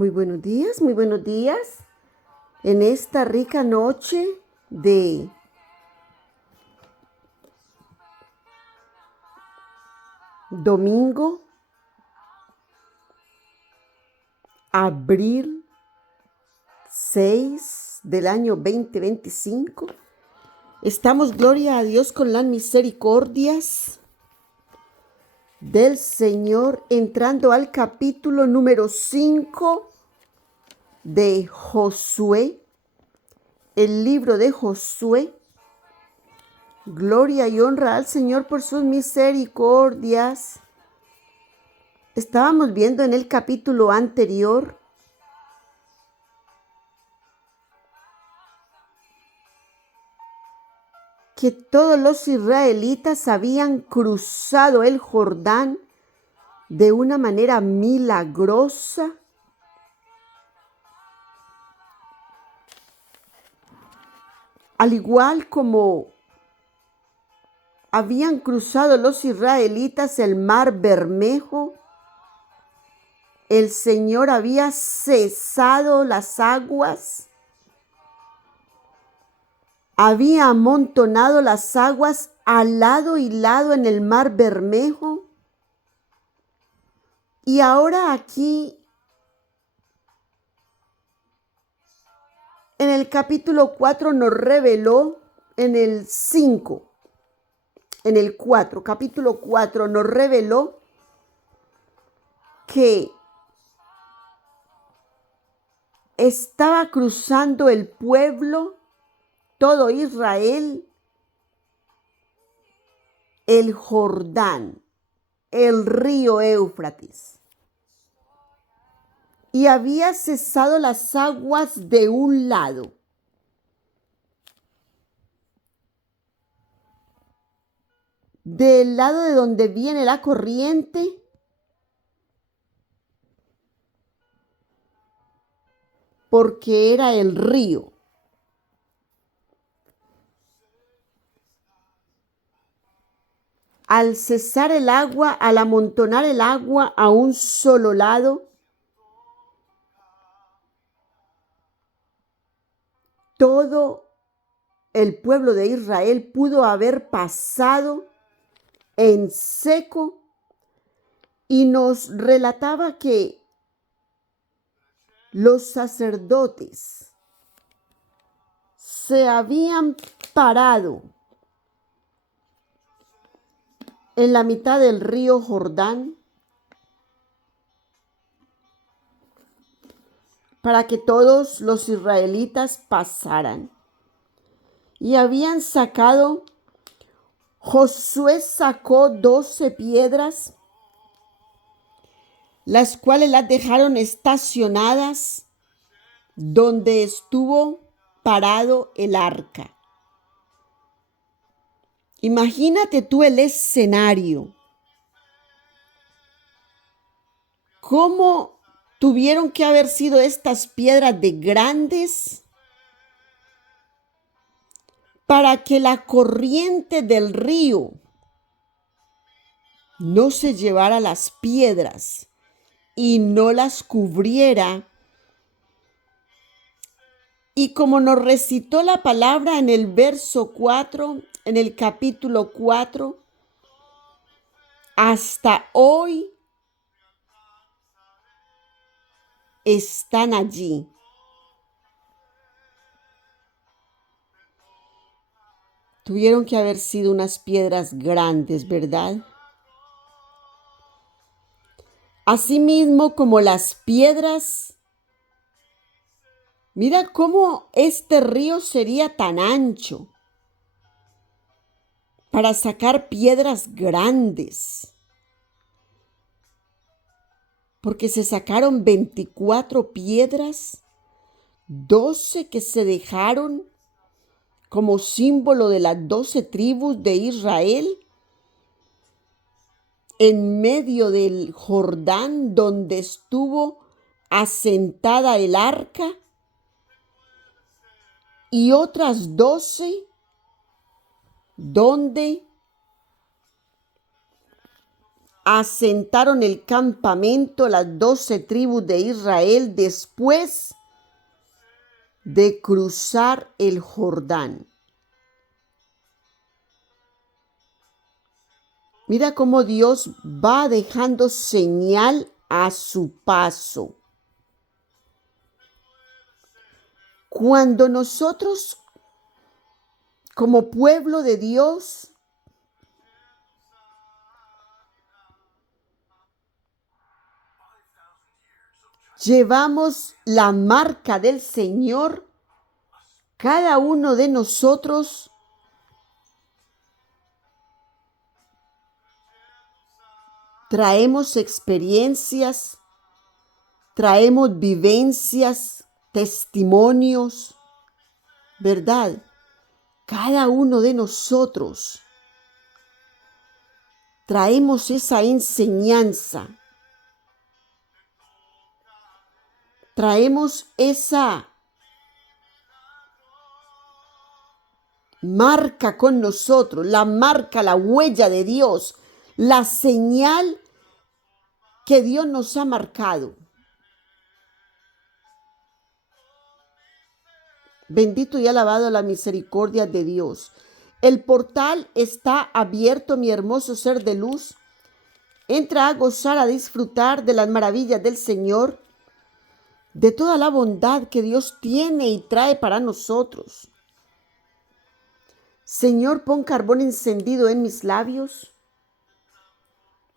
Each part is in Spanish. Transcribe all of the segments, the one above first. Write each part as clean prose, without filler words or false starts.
Muy buenos días. En esta rica noche de domingo, abril 6 del año 2025, estamos, gloria a Dios, con las misericordias del Señor, entrando al capítulo número 5 de Josué, el libro de Josué. Gloria y honra al Señor por sus misericordias. Estábamos viendo en el capítulo anterior que todos los israelitas habían cruzado el Jordán de una manera milagrosa. Al igual como habían cruzado los israelitas el mar Bermejo, el Señor había cesado las aguas, había amontonado las aguas al lado y lado en el mar Bermejo. Y ahora aquí, en el capítulo 4 nos reveló, en el 5, en el 4, capítulo 4 nos reveló que estaba cruzando el pueblo, todo Israel, el Jordán, el río Éufrates. Y había cesado las aguas de un lado. Del lado de donde viene la corriente, porque era el río. Al cesar el agua, al amontonar el agua a un solo lado, todo el pueblo de Israel pudo haber pasado en seco, y nos relataba que los sacerdotes se habían parado en la mitad del río Jordán para que todos los israelitas pasaran. Y habían sacado, Josué sacó 12 piedras, las cuales las dejaron estacionadas donde estuvo parado el arca. Imagínate tú el escenario. ¿Cómo tuvieron que haber sido estas piedras de grandes para que la corriente del río no se llevara las piedras y no las cubriera? Y como nos recitó la palabra en el verso 4, en el capítulo 4, hasta hoy están allí. Tuvieron que haber sido unas piedras grandes, ¿verdad? Asimismo como las piedras, mira cómo este río sería tan ancho para sacar piedras grandes, porque se sacaron 24 piedras, 12 que se dejaron como símbolo de las 12 tribus de Israel en medio del Jordán donde estuvo asentada el arca, y otras 12 donde asentaron el campamento las 12 tribus de Israel después de cruzar el Jordán. Mira cómo Dios va dejando señal a su paso. Cuando nosotros, como pueblo de Dios, llevamos la marca del Señor, cada uno de nosotros traemos experiencias, traemos vivencias, testimonios, ¿verdad? Cada uno de nosotros traemos esa enseñanza, traemos esa marca con nosotros, la marca, la huella de Dios, la señal que Dios nos ha marcado. Bendito y alabado la misericordia de Dios. El portal está abierto, mi hermoso ser de luz. Entra a gozar, a disfrutar de las maravillas del Señor, de toda la bondad que Dios tiene y trae para nosotros. Señor, pon carbón encendido en mis labios.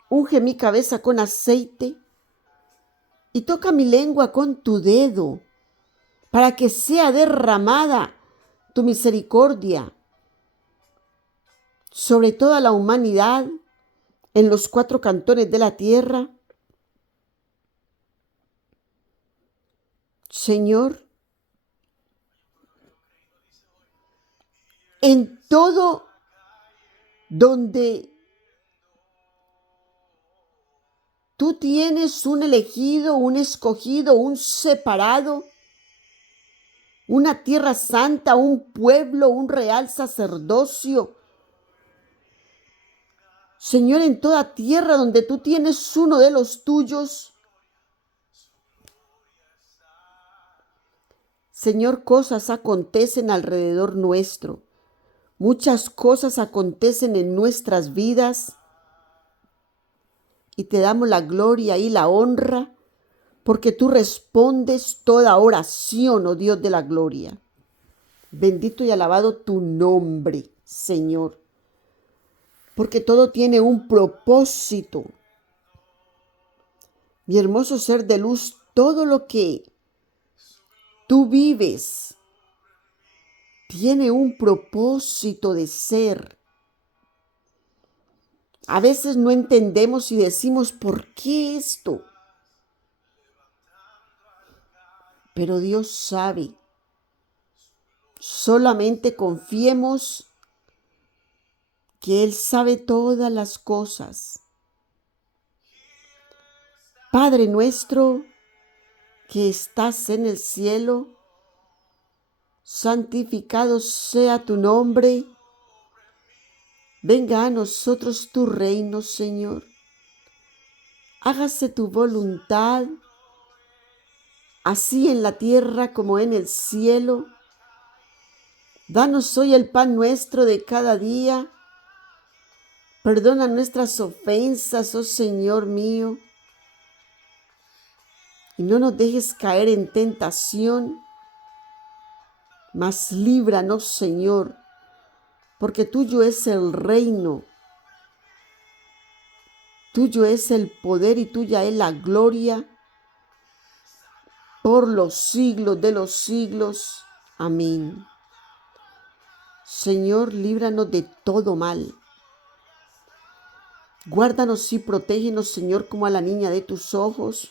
Unge mi cabeza con aceite y toca mi lengua con tu dedo para que sea derramada tu misericordia sobre toda la humanidad en los 4 cantones de la tierra. Señor, en todo donde tú tienes un elegido, un escogido, un separado, una tierra santa, un pueblo, un real sacerdocio. Señor, en toda tierra donde tú tienes uno de los tuyos, Señor, cosas acontecen alrededor nuestro. Muchas cosas acontecen en nuestras vidas y te damos la gloria y la honra porque tú respondes toda oración, oh Dios de la gloria. Bendito y alabado tu nombre, Señor, porque todo tiene un propósito. Mi hermoso ser de luz, todo lo que tú vives tiene un propósito de ser. A veces no entendemos y decimos, ¿por qué esto? Pero Dios sabe. Solamente confiemos que Él sabe todas las cosas. Padre nuestro que estás en el cielo, santificado sea tu nombre. Venga a nosotros tu reino, Señor. Hágase tu voluntad, así en la tierra como en el cielo. Danos hoy el pan nuestro de cada día. Perdona nuestras ofensas, oh Señor mío. Y no nos dejes caer en tentación, mas líbranos, Señor, porque tuyo es el reino, tuyo es el poder y tuya es la gloria por los siglos de los siglos. Amén. Señor, líbranos de todo mal. Guárdanos y protégenos, Señor, como a la niña de tus ojos.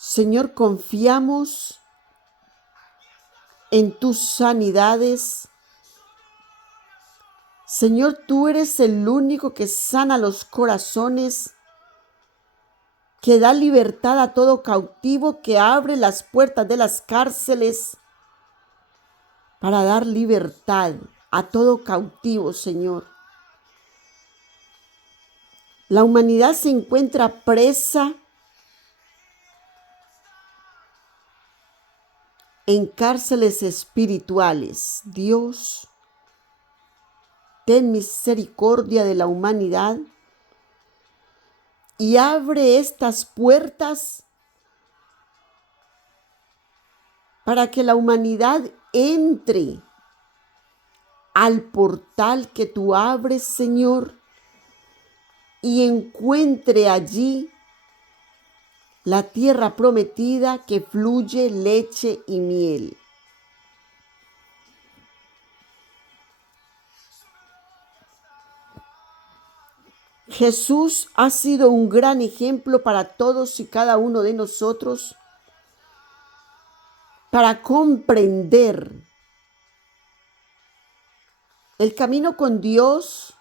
Señor, confiamos en tus sanidades. Señor, tú eres el único que sana los corazones, que da libertad a todo cautivo, que abre las puertas de las cárceles para dar libertad a todo cautivo, Señor. La humanidad se encuentra presa en cárceles espirituales. Dios, ten misericordia de la humanidad y abre estas puertas para que la humanidad entre al portal que tú abres, Señor, y encuentre allí la tierra prometida que fluye leche y miel. Jesús ha sido un gran ejemplo para todos y cada uno de nosotros para comprender el camino con Dios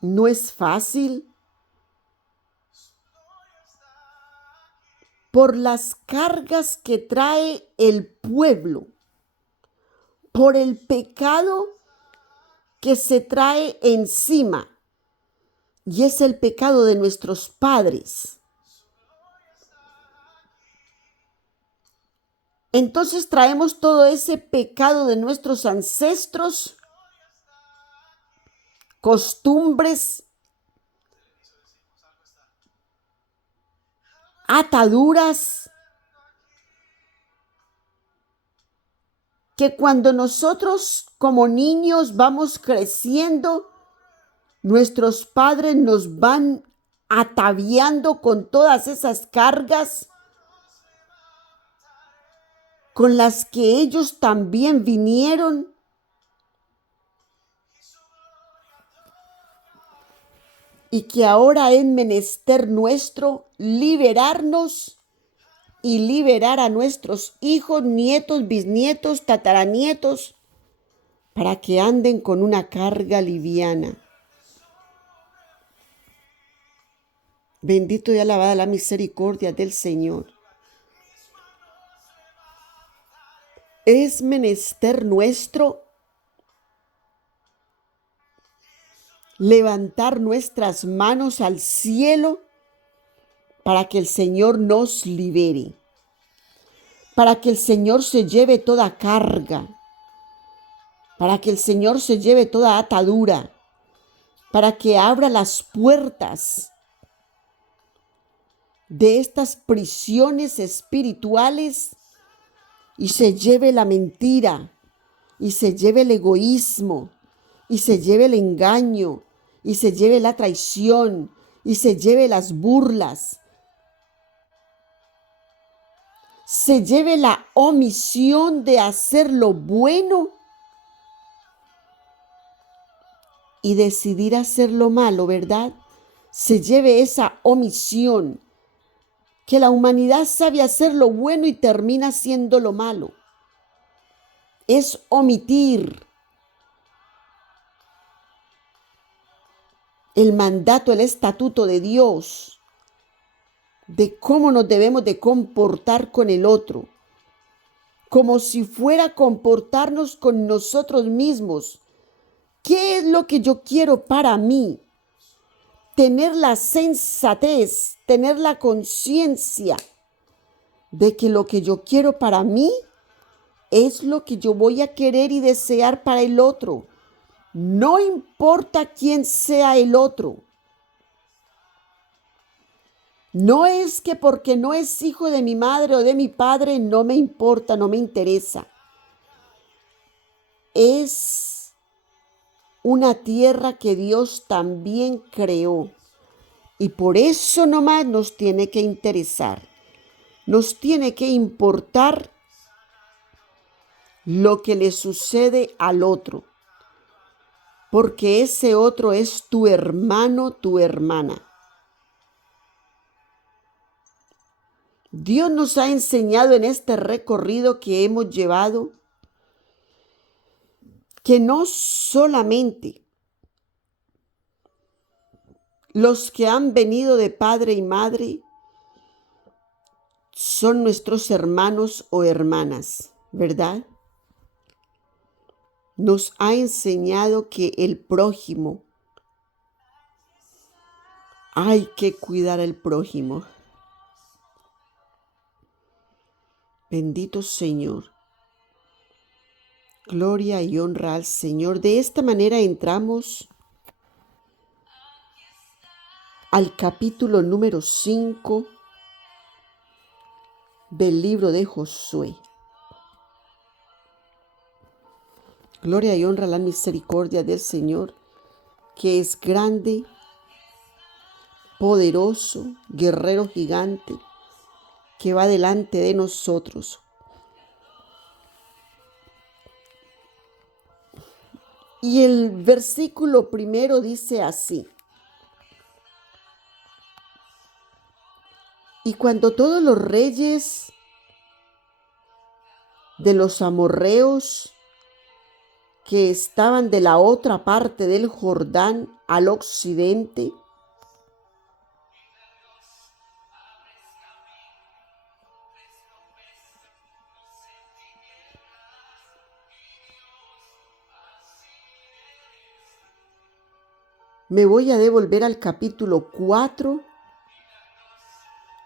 no es fácil por las cargas que trae el pueblo, por el pecado que se trae encima, y es el pecado de nuestros padres. Entonces traemos todo ese pecado de nuestros ancestros, costumbres, ataduras, que cuando nosotros como niños vamos creciendo, nuestros padres nos van ataviando con todas esas cargas con las que ellos también vinieron. Y que ahora es menester nuestro liberarnos y liberar a nuestros hijos, nietos, bisnietos, tataranietos, para que anden con una carga liviana. Bendito y alabada la misericordia del Señor. Es menester nuestro levantar nuestras manos al cielo para que el Señor nos libere, para que el Señor se lleve toda carga, para que el Señor se lleve toda atadura, para que abra las puertas de estas prisiones espirituales y se lleve la mentira, y se lleve el egoísmo, y se lleve el engaño, y se lleve la traición, y se lleve las burlas, se lleve la omisión de hacer lo bueno y decidir hacer lo malo, ¿verdad? Se lleve esa omisión, que la humanidad sabe hacer lo bueno y termina haciendo lo malo. Es omitir el mandato, el estatuto de Dios, de cómo nos debemos de comportar con el otro, como si fuera comportarnos con nosotros mismos. ¿Qué es lo que yo quiero para mí? Tener la sensatez, tener la conciencia de que lo que yo quiero para mí es lo que yo voy a querer y desear para el otro. No importa quién sea el otro. No es que porque no es hijo de mi madre o de mi padre no me importa, no me interesa. Es una tierra que Dios también creó y por eso nomás nos tiene que interesar. Nos tiene que importar lo que le sucede al otro, porque ese otro es tu hermano, tu hermana. Dios nos ha enseñado en este recorrido que hemos llevado que no solamente los que han venido de padre y madre son nuestros hermanos o hermanas, ¿verdad? nos ha enseñado que el prójimo, hay que cuidar al prójimo. Bendito Señor. Gloria y honra al Señor. De esta manera entramos al capítulo número 5 del libro de Josué. Gloria y honra a la misericordia del Señor, que es grande, poderoso, guerrero gigante, que va delante de nosotros. Y el versículo primero dice así: y cuando todos los reyes de los amorreos que estaban de la otra parte del Jordán al occidente, me voy a devolver al capítulo 4,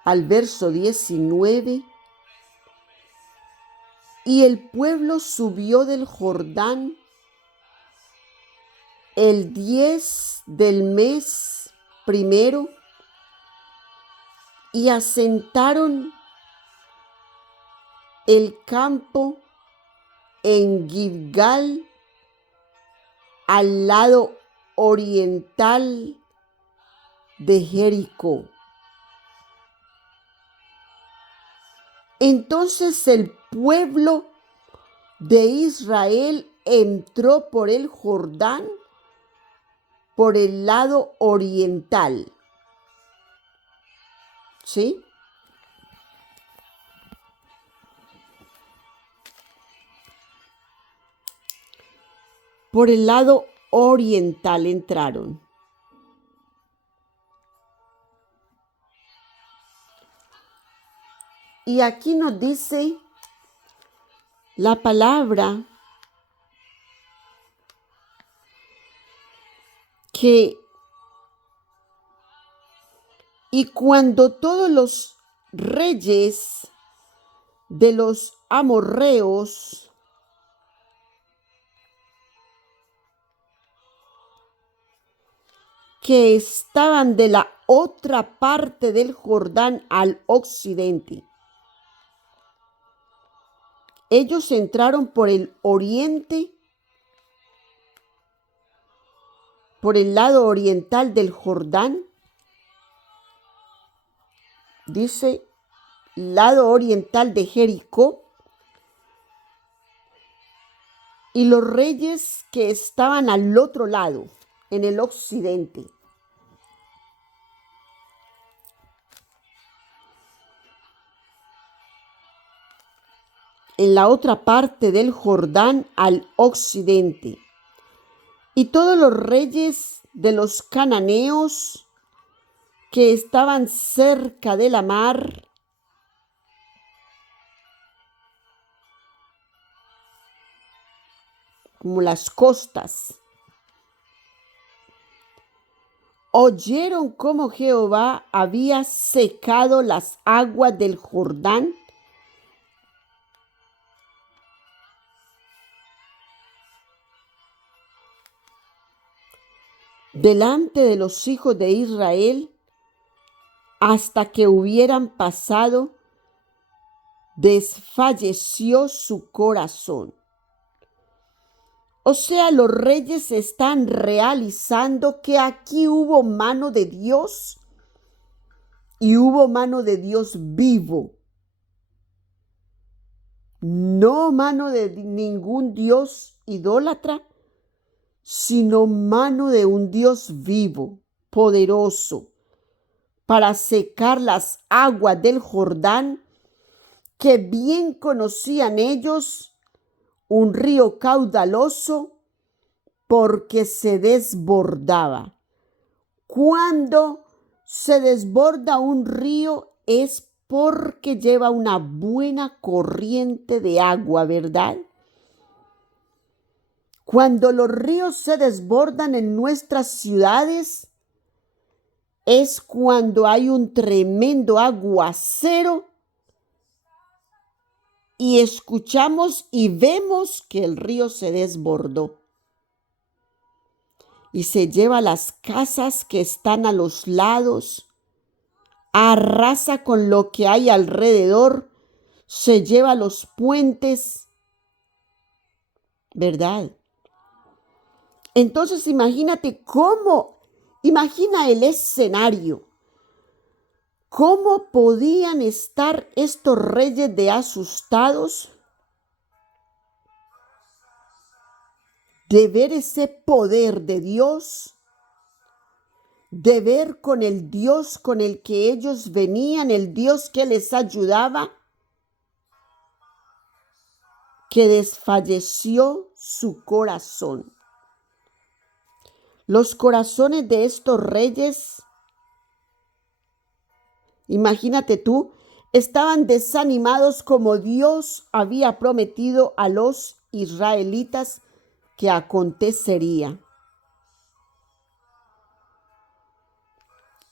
al verso 19. Y el pueblo subió del Jordán el 10 del mes primero y asentaron el campo en Gilgal, al lado oriental de Jericó. Entonces el pueblo de Israel entró por el Jordán por el lado oriental. ¿Sí? Por el lado oriental entraron. Y aquí nos dice la palabra que y cuando todos los reyes de los amorreos que estaban de la otra parte del Jordán al occidente, ellos entraron por el oriente, por el lado oriental del Jordán. Dice, lado oriental de Jericó. Y los reyes que estaban al otro lado, en el occidente. En la otra parte del Jordán al occidente. Y todos los reyes de los cananeos que estaban cerca de la mar, como las costas, oyeron cómo Jehová había secado las aguas del Jordán delante de los hijos de Israel hasta que hubieran pasado, desfalleció su corazón. O sea, los reyes están realizando que aquí hubo mano de Dios y hubo mano de Dios vivo. No mano de ningún Dios idólatra, sino mano de un Dios vivo, poderoso, para secar las aguas del Jordán, que bien conocían ellos, un río caudaloso, porque se desbordaba. Cuando se desborda un río es porque lleva una buena corriente de agua, ¿verdad? Cuando los ríos se desbordan en nuestras ciudades, es cuando hay un tremendo aguacero y escuchamos y vemos que el río se desbordó y se lleva las casas que están a los lados, arrasa con lo que hay alrededor, se lleva los puentes, ¿verdad? Entonces imagina el escenario. ¿Cómo podían estar estos reyes de asustados de ver ese poder de Dios, de ver con el Dios con el que ellos venían, el Dios que les ayudaba, que desfalleció su corazón? Los corazones de estos reyes, imagínate tú, estaban desanimados como Dios había prometido a los israelitas que acontecería.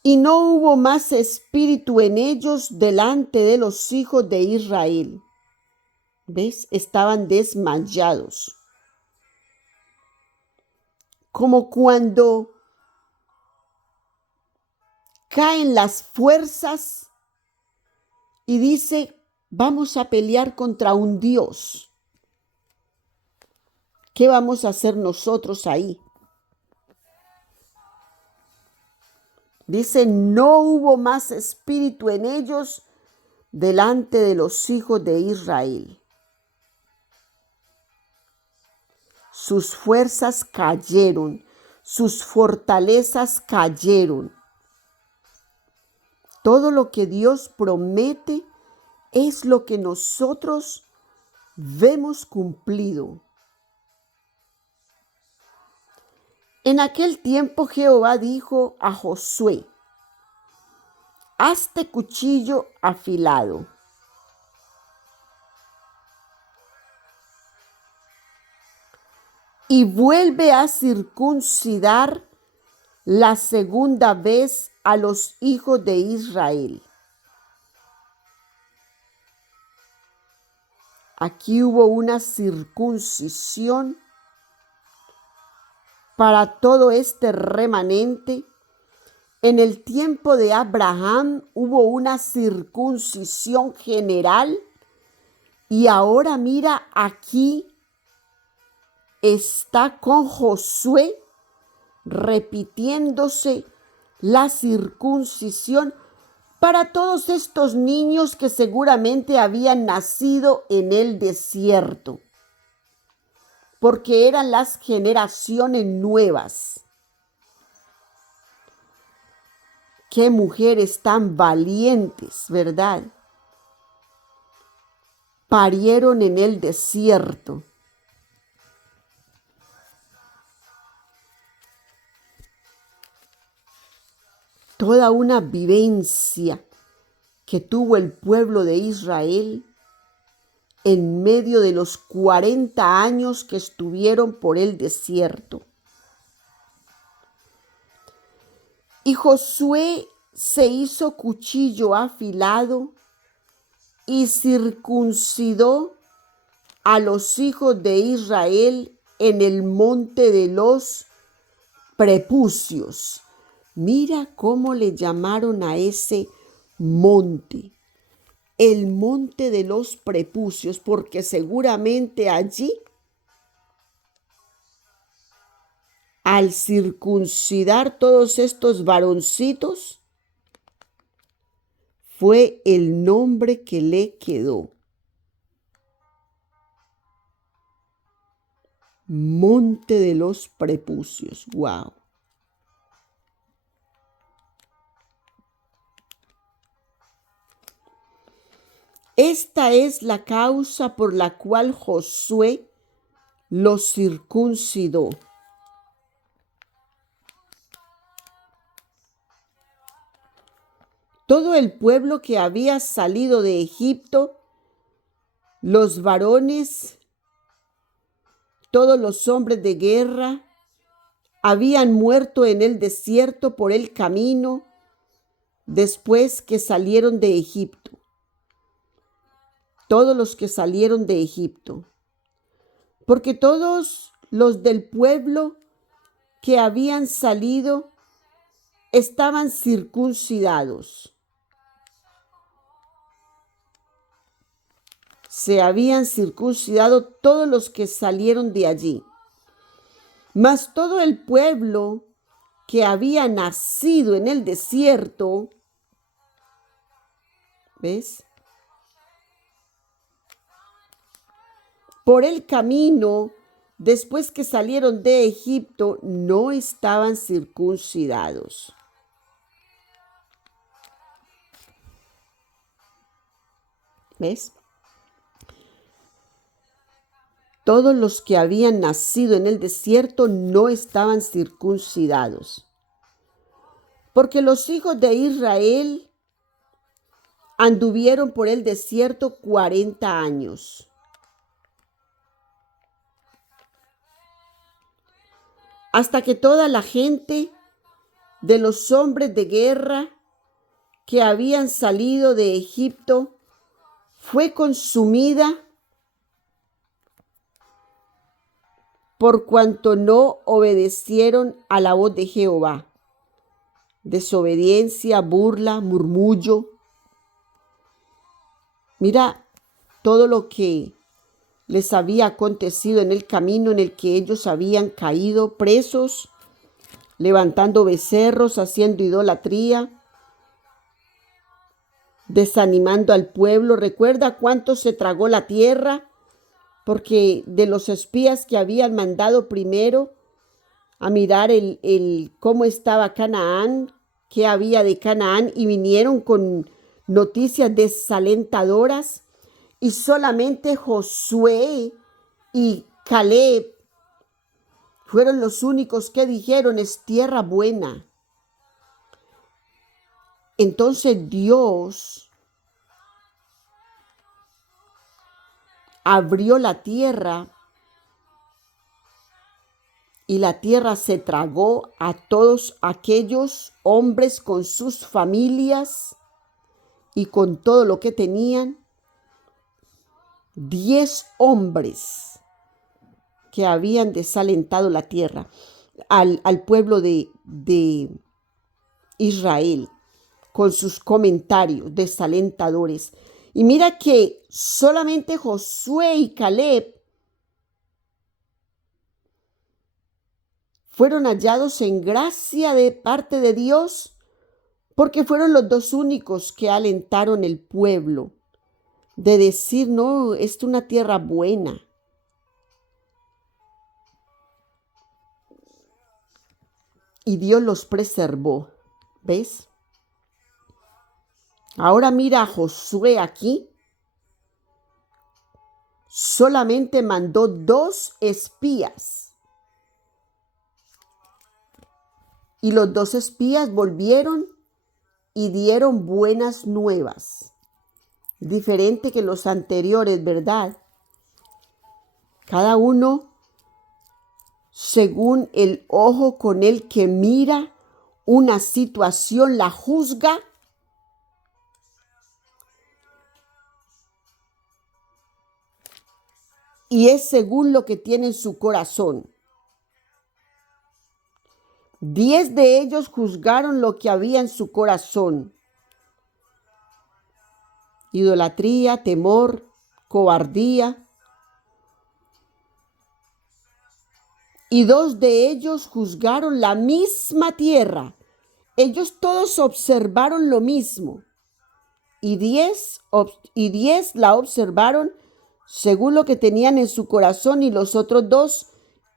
Y no hubo más espíritu en ellos delante de los hijos de Israel. ¿Ves? Estaban desmayados. Como cuando caen las fuerzas y dice, vamos a pelear contra un Dios. ¿Qué vamos a hacer nosotros ahí? Dice, no hubo más espíritu en ellos delante de los hijos de Israel. Sus fuerzas cayeron, sus fortalezas cayeron. Todo lo que Dios promete es lo que nosotros vemos cumplido. En aquel tiempo Jehová dijo a Josué, hazte cuchillo afilado. Y vuelve a circuncidar la segunda vez a los hijos de Israel. Aquí hubo una circuncisión para todo este remanente. En el tiempo de Abraham hubo una circuncisión general y ahora mira, aquí está con Josué repitiéndose la circuncisión para todos estos niños que seguramente habían nacido en el desierto, porque eran las generaciones nuevas. Qué mujeres tan valientes, ¿verdad? Parieron en el desierto. Toda una vivencia que tuvo el pueblo de Israel en medio de los 40 años que estuvieron por el desierto. Y Josué se hizo cuchillo afilado y circuncidó a los hijos de Israel en el monte de los prepucios. Mira cómo le llamaron a ese monte, el monte de los prepucios, porque seguramente allí, al circuncidar todos estos varoncitos, fue el nombre que le quedó. Monte de los prepucios. ¡Wow! Esta es la causa por la cual Josué los circuncidó. Todo el pueblo que había salido de Egipto, los varones todos los hombres de guerra habían muerto en el desierto por el camino después que salieron de Egipto. Todos los que salieron de Egipto. Porque todos los del pueblo que habían salido estaban circuncidados. Se habían circuncidado todos los que salieron de allí. Mas todo el pueblo que había nacido en el desierto, ¿ves? Por el camino, después que salieron de Egipto, no estaban circuncidados. ¿Ves? Todos los que habían nacido en el desierto no estaban circuncidados. Porque los hijos de Israel anduvieron por el desierto 40 años. Hasta que toda la gente de los hombres de guerra que habían salido de Egipto fue consumida por cuanto no obedecieron a la voz de Jehová. Desobediencia, burla, murmullo. Mira todo lo que les había acontecido en el camino en el que ellos habían caído presos, levantando becerros, haciendo idolatría, desanimando al pueblo. Recuerda cuánto se tragó la tierra, porque de los espías que habían mandado primero a mirar cómo estaba Canaán, qué había de Canaán, y vinieron con noticias desalentadoras, y solamente Josué y Caleb fueron los únicos que dijeron: es tierra buena. Entonces Dios abrió la tierra y la tierra se tragó a todos aquellos hombres con sus familias y con todo lo que tenían. 10 hombres que habían desalentado la tierra al pueblo de Israel con sus comentarios desalentadores. Y mira que solamente Josué y Caleb fueron hallados en gracia de parte de Dios, porque fueron los dos únicos que alentaron el pueblo de decir: no, es una tierra buena. Y Dios los preservó. ¿Ves? Ahora mira a Josué aquí. Solamente mandó 2 espías. Y los 2 espías volvieron y dieron buenas nuevas. Diferente que los anteriores, ¿verdad? Cada uno según el ojo con el que mira una situación, la juzga. Y es según lo que tiene en su corazón. 10 de ellos juzgaron lo que había en su corazón: idolatría, temor, cobardía. Y 2 de ellos juzgaron la misma tierra. Ellos todos observaron lo mismo. Y 10 la observaron según lo que tenían en su corazón, y los otros 2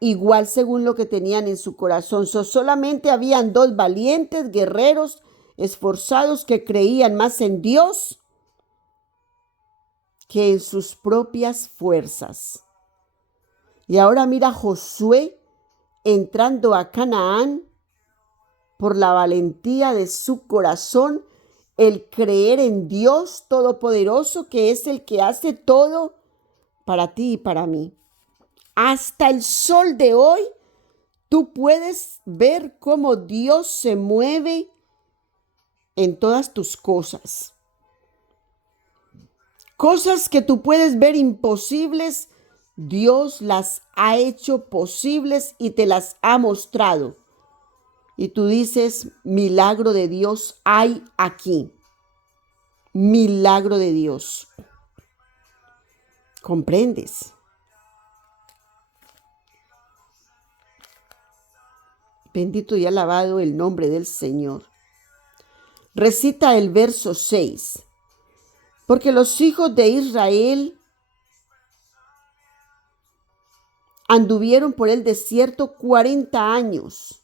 igual según lo que tenían en su corazón. Solamente habían 2 valientes guerreros esforzados que creían más en Dios que en sus propias fuerzas. Y ahora mira a Josué entrando a Canaán por la valentía de su corazón, el creer en Dios Todopoderoso, que es el que hace todo para ti y para mí. hasta el sol de hoy, tú puedes ver cómo Dios se mueve en todas tus cosas. Cosas que tú puedes ver imposibles, Dios las ha hecho posibles y te las ha mostrado. Y tú dices, milagro de Dios hay aquí. Milagro de Dios. ¿Comprendes? Bendito y alabado el nombre del Señor. Recita el verso 6. Porque los hijos de Israel anduvieron por el desierto 40 años,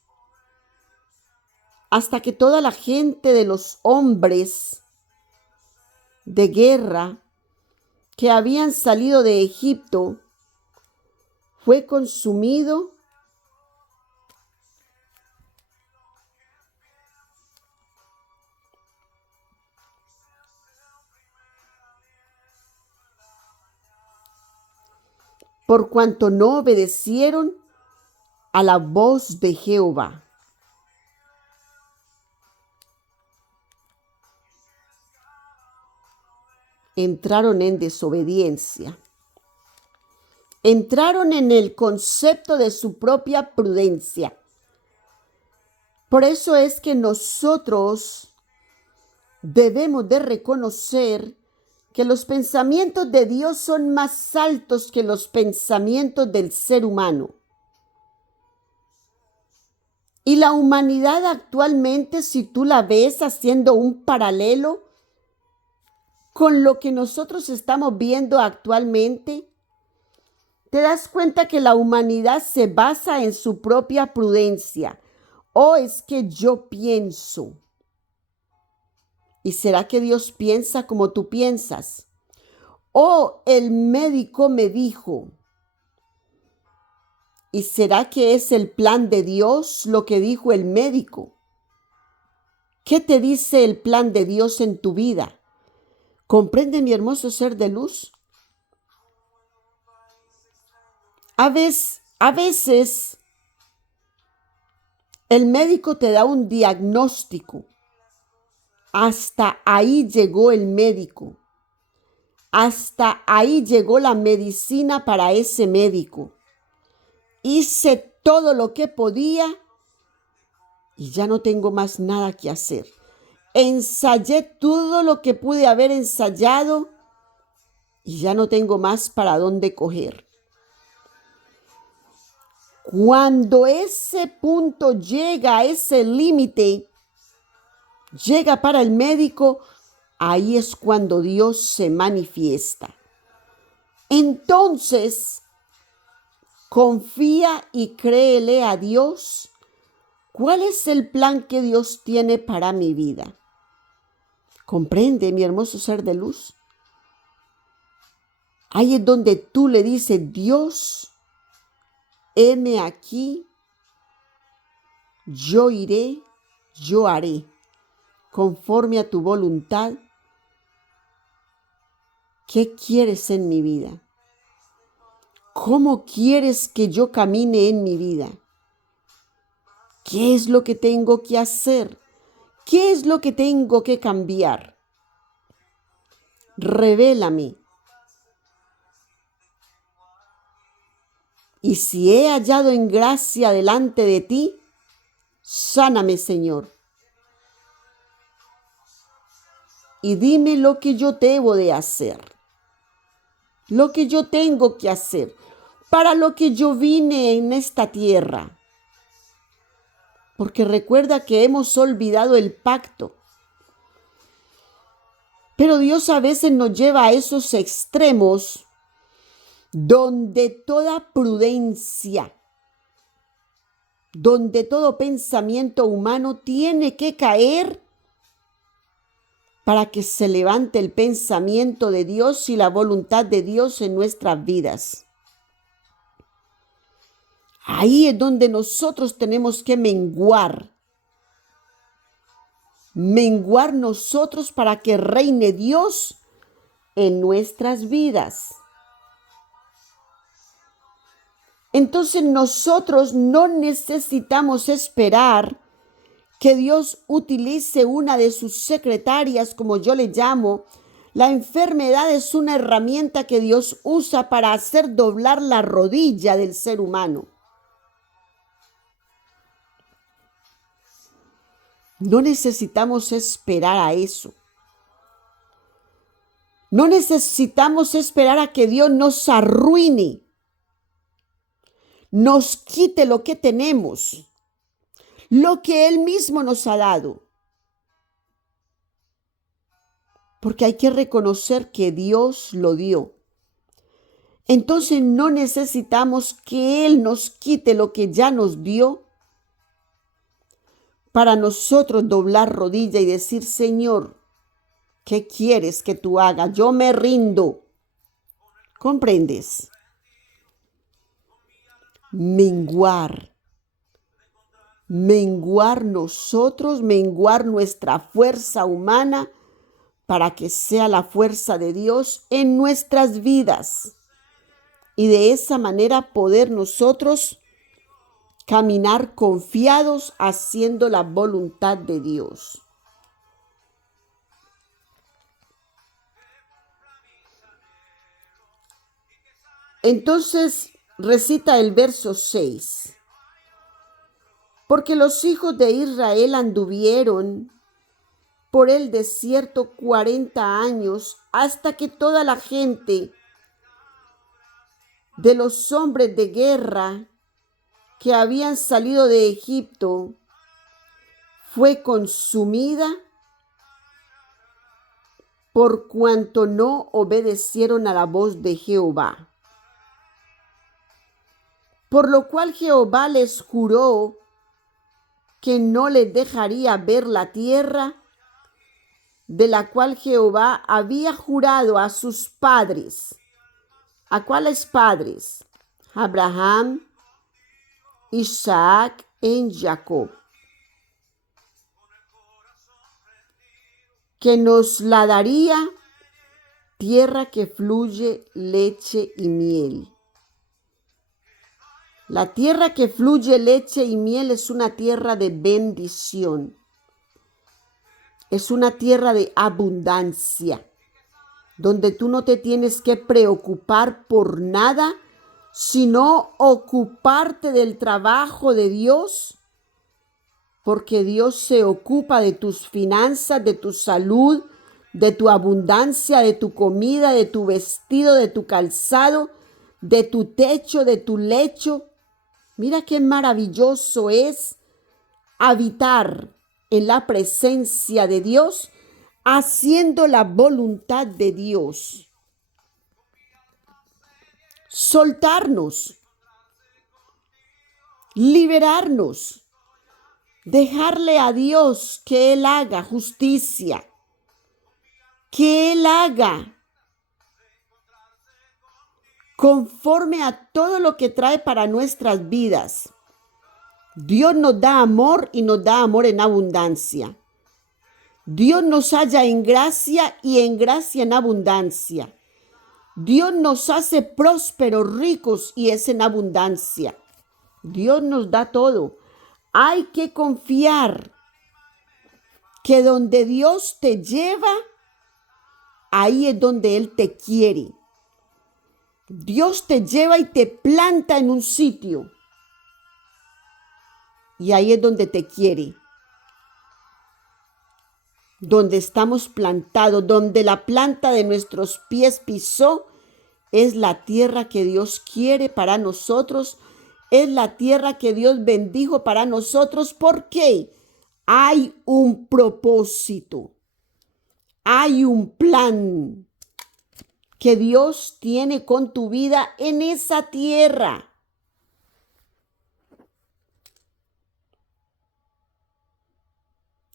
hasta que toda la gente de los hombres de guerra que habían salido de Egipto fue consumido por cuanto no obedecieron a la voz de Jehová. Entraron en desobediencia. Entraron en el concepto de su propia prudencia. Por eso es que nosotros debemos de reconocer que los pensamientos de Dios son más altos que los pensamientos del ser humano. Y la humanidad actualmente, si tú la ves haciendo un paralelo con lo que nosotros estamos viendo actualmente, te das cuenta que la humanidad se basa en su propia prudencia. ¿O es que yo pienso? ¿Y será que Dios piensa como tú piensas? ¿O el médico me dijo? ¿Y será que es el plan de Dios lo que dijo el médico? ¿Qué te dice el plan de Dios en tu vida? ¿Comprende, mi hermoso ser de luz? A veces el médico te da un diagnóstico. Hasta ahí llegó el médico. Hasta ahí llegó la medicina para ese médico. Hice todo lo que podía y ya no tengo más nada que hacer. Ensayé todo lo que pude haber ensayado y ya no tengo más para dónde coger. Cuando ese punto llega, ese límite, llega para el médico, ahí es cuando Dios se manifiesta. Entonces, confía y créele a Dios. ¿Cuál es el plan que Dios tiene para mi vida? ¿Comprende, mi hermoso ser de luz? Ahí es donde tú le dices, Dios, heme aquí, yo iré, yo haré, conforme a tu voluntad. ¿Qué quieres en mi vida? ¿Cómo quieres que yo camine en mi vida? ¿Qué es lo que tengo que hacer? ¿Qué es lo que tengo que cambiar? Revélame. Y si he hallado en gracia delante de ti, sáname, Señor. Y dime lo que yo debo de hacer. Lo que yo tengo que hacer. Para lo que yo vine en esta tierra. Porque recuerda que hemos olvidado el pacto. Pero Dios a veces nos lleva a esos extremos donde toda prudencia, donde todo pensamiento humano tiene que caer para que se levante el pensamiento de Dios y la voluntad de Dios en nuestras vidas. Ahí es donde nosotros tenemos que menguar nosotros para que reine Dios en nuestras vidas. Entonces nosotros no necesitamos esperar que Dios utilice una de sus secretarias, como yo le llamo. La enfermedad es una herramienta que Dios usa para hacer doblar la rodilla del ser humano. No necesitamos esperar a eso. No necesitamos esperar a que Dios nos arruine, nos quite lo que tenemos, lo que Él mismo nos ha dado. Porque hay que reconocer que Dios lo dio. Entonces no necesitamos que Él nos quite lo que ya nos dio para nosotros doblar rodilla y decir, Señor, ¿qué quieres que tú hagas? Yo me rindo. ¿Comprendes? Menguar nosotros, menguar nuestra fuerza humana para que sea la fuerza de Dios en nuestras vidas. Y de esa manera poder nosotros caminar confiados haciendo la voluntad de Dios. Entonces recita el verso 6. Porque los hijos de Israel anduvieron por el desierto 40 años hasta que toda la gente de los hombres de guerra que habían salido de Egipto fue consumida por cuanto no obedecieron a la voz de Jehová. Por lo cual Jehová les juró que no les dejaría ver la tierra de la cual Jehová había jurado a sus padres. ¿A cuáles padres? Abraham, Isaac y Jacob. Que nos la daría tierra que fluye leche y miel. La tierra que fluye leche y miel es una tierra de bendición. Es una tierra de abundancia, donde tú no te tienes que preocupar por nada, sino ocuparte del trabajo de Dios, porque Dios se ocupa de tus finanzas, de tu salud, de tu abundancia, de tu comida, de tu vestido, de tu calzado, de tu techo, de tu lecho. Mira qué maravilloso es habitar en la presencia de Dios, haciendo la voluntad de Dios. Soltarnos, liberarnos, dejarle a Dios que Él haga justicia, que Él haga conforme a todo lo que trae para nuestras vidas. Dios nos da amor y nos da amor en abundancia. Dios nos halla en gracia y en gracia en abundancia. Dios nos hace prósperos, ricos y es en abundancia. Dios nos da todo. Hay que confiar que donde Dios te lleva, ahí es donde Él te quiere. Dios te lleva y te planta en un sitio. Y ahí es donde te quiere. Donde estamos plantados, donde la planta de nuestros pies pisó, es la tierra que Dios quiere para nosotros. Es la tierra que Dios bendijo para nosotros. Porque hay un propósito. Hay un plan que Dios tiene con tu vida en esa tierra.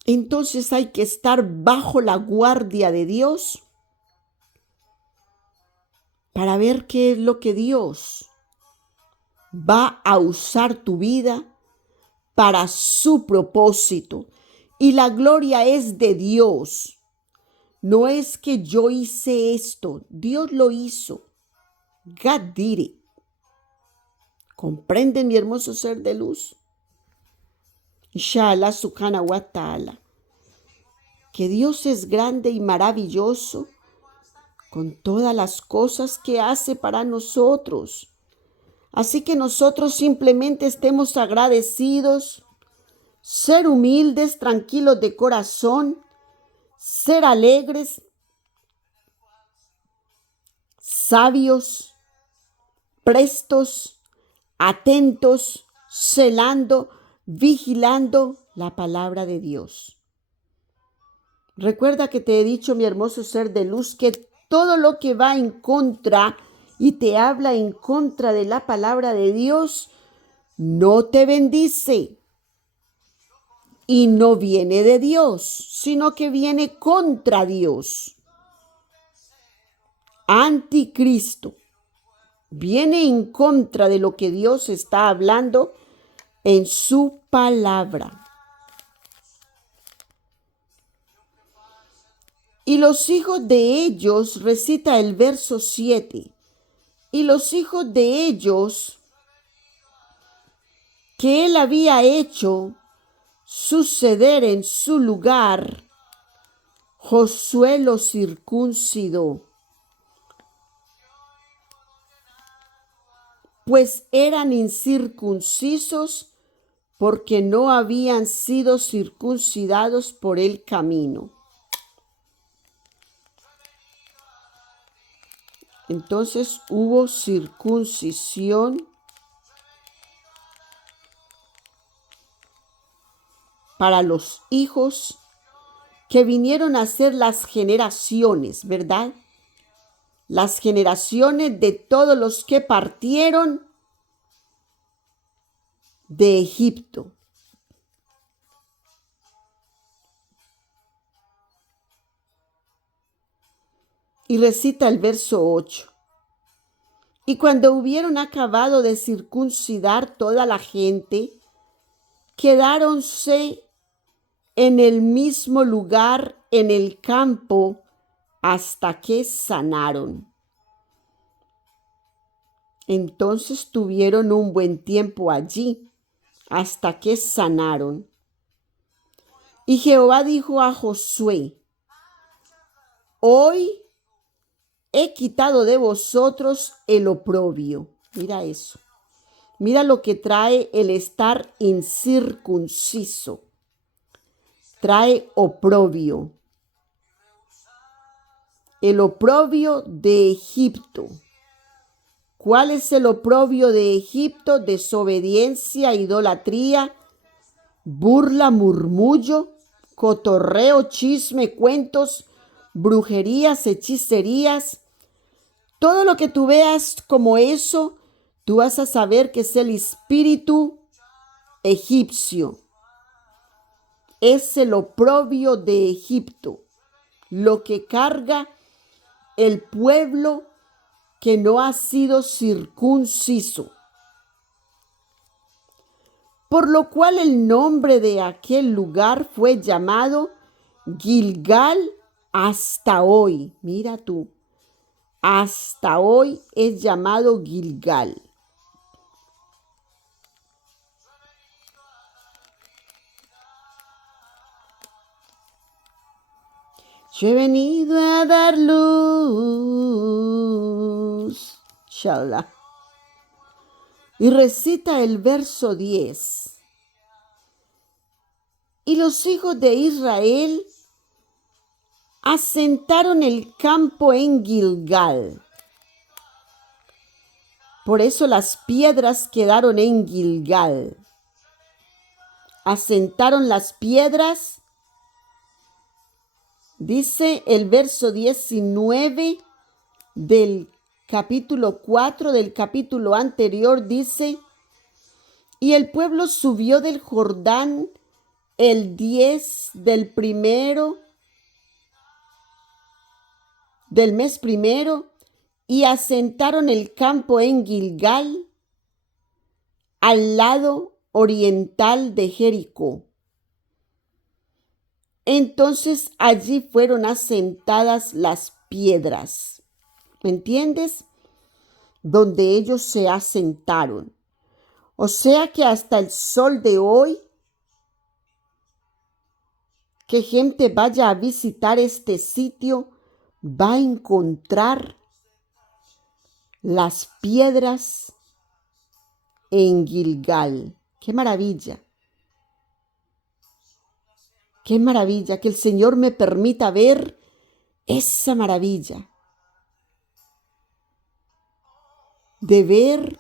Entonces hay que estar bajo la guardia de Dios para ver qué es lo que Dios va a usar tu vida para su propósito. Y la gloria es de Dios. No es que yo hice esto, Dios lo hizo. God did it. ¿Comprenden, mi hermoso ser de luz? Inshallah subhanahu wa ta'ala, que Dios es grande y maravilloso con todas las cosas que hace para nosotros. Así que nosotros simplemente estemos agradecidos, ser humildes, tranquilos de corazón, ser alegres, sabios, prestos, atentos, celando, vigilando la palabra de Dios. Recuerda que te he dicho, mi hermoso ser de luz, que todo lo que va en contra y te habla en contra de la palabra de Dios, no te bendice y no viene de Dios, sino que viene contra Dios. Anticristo viene en contra de lo que Dios está hablando en su palabra. Y los hijos de ellos, recita el verso 7, y los hijos de ellos que él había hecho suceder en su lugar, Josué los circuncidó, pues eran incircuncisos porque no habían sido circuncidados por el camino. Entonces hubo circuncisión para los hijos que vinieron a ser las generaciones, ¿verdad? Las generaciones de todos los que partieron de Egipto. Y recita el verso 8. Y cuando hubieron acabado de circuncidar toda la gente, quedáronse en el mismo lugar en el campo hasta que sanaron. Entonces tuvieron un buen tiempo allí hasta que sanaron. Y Jehová dijo a Josué: hoy he quitado de vosotros el oprobio. Mira eso. Mira lo que trae el estar incircunciso. Trae oprobio. El oprobio de Egipto. ¿Cuál es el oprobio de Egipto? Desobediencia, idolatría, burla, murmullo, cotorreo, chisme, cuentos, brujerías, hechicerías. Todo lo que tú veas como eso, tú vas a saber que es el espíritu egipcio. Es el oprobio de Egipto, lo que carga el pueblo que no ha sido circunciso. Por lo cual el nombre de aquel lugar fue llamado Gilgal hasta hoy. Mira tú, hasta hoy es llamado Gilgal. Yo he venido a dar luz. Inshallah. Y recita el verso 10. Y los hijos de Israel asentaron el campo en Gilgal. Por eso las piedras quedaron en Gilgal. Asentaron las piedras. Dice el verso 19 del capítulo 4 del capítulo anterior, dice: y el pueblo subió del Jordán el 10 del primero del mes primero y asentaron el campo en Gilgal, al lado oriental de Jericó. Entonces allí fueron asentadas las piedras. ¿Me entiendes? Donde ellos se asentaron. O sea que hasta el sol de hoy, que gente vaya a visitar este sitio, va a encontrar las piedras en Gilgal. ¡Qué maravilla! ¡Qué maravilla! Que el Señor me permita ver esa maravilla de ver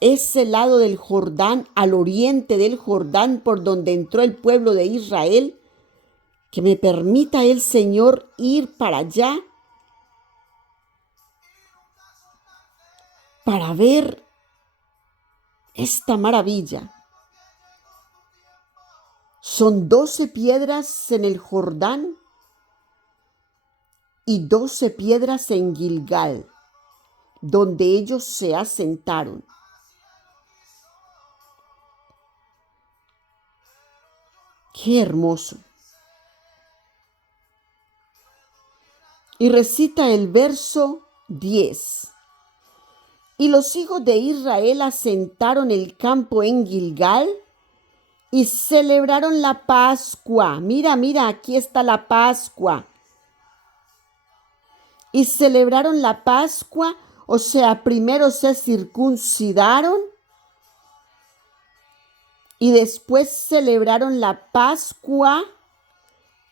ese lado del Jordán, al oriente del Jordán, por donde entró el pueblo de Israel, que me permita el Señor ir para allá para ver esta maravilla. Son 12 piedras en el Jordán y 12 piedras en Gilgal, donde ellos se asentaron. ¡Qué hermoso! Y recita el verso 10. Y los hijos de Israel asentaron el campo en Gilgal y celebraron la Pascua. Mira, aquí está la Pascua. Y celebraron la Pascua, o sea, primero se circuncidaron y después celebraron la Pascua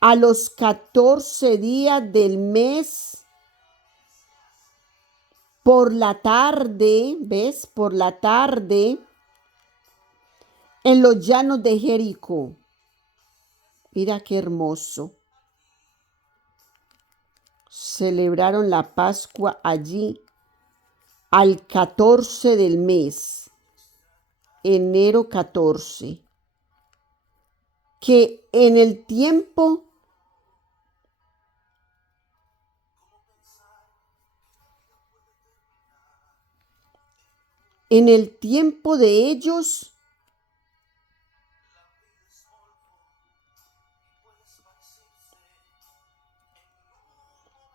a los 14 días del mes por la tarde, ¿ves? Por la tarde en los llanos de Jericó. Mira qué hermoso. Celebraron la Pascua allí al 14 del mes, enero 14, que en el tiempo de ellos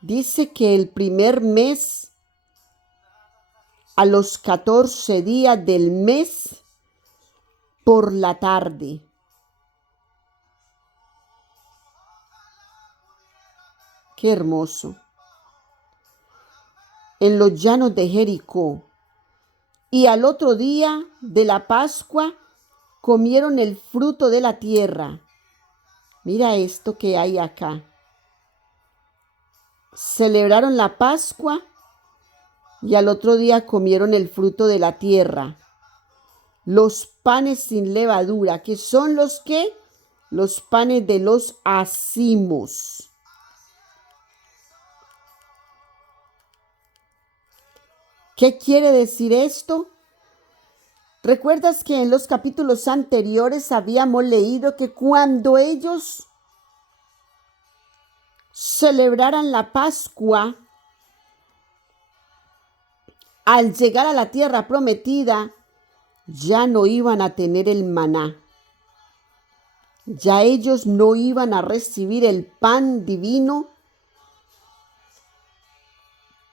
dice que el primer mes, a los 14 días del mes, por la tarde. Qué hermoso. En los llanos de Jericó. Y al otro día de la Pascua comieron el fruto de la tierra. Mira esto que hay acá. Celebraron la Pascua y al otro día comieron el fruto de la tierra. Los panes sin levadura, que son los que? Los panes de los acimos. ¿Qué quiere decir esto? ¿Recuerdas que en los capítulos anteriores habíamos leído que cuando ellos celebraran la Pascua, al llegar a la tierra prometida, ya no iban a tener el maná? Ya ellos no iban a recibir el pan divino,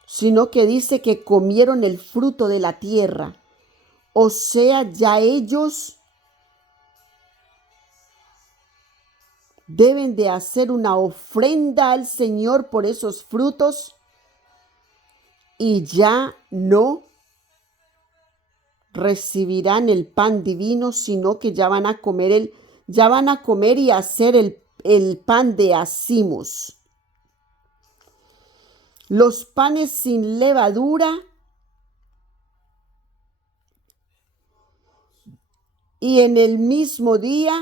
sino que dice que comieron el fruto de la tierra. O sea, ya ellos deben de hacer una ofrenda al Señor por esos frutos y ya no recibirán el pan divino, sino que ya van a comer y hacer el pan de acimos. Los panes sin levadura y en el mismo día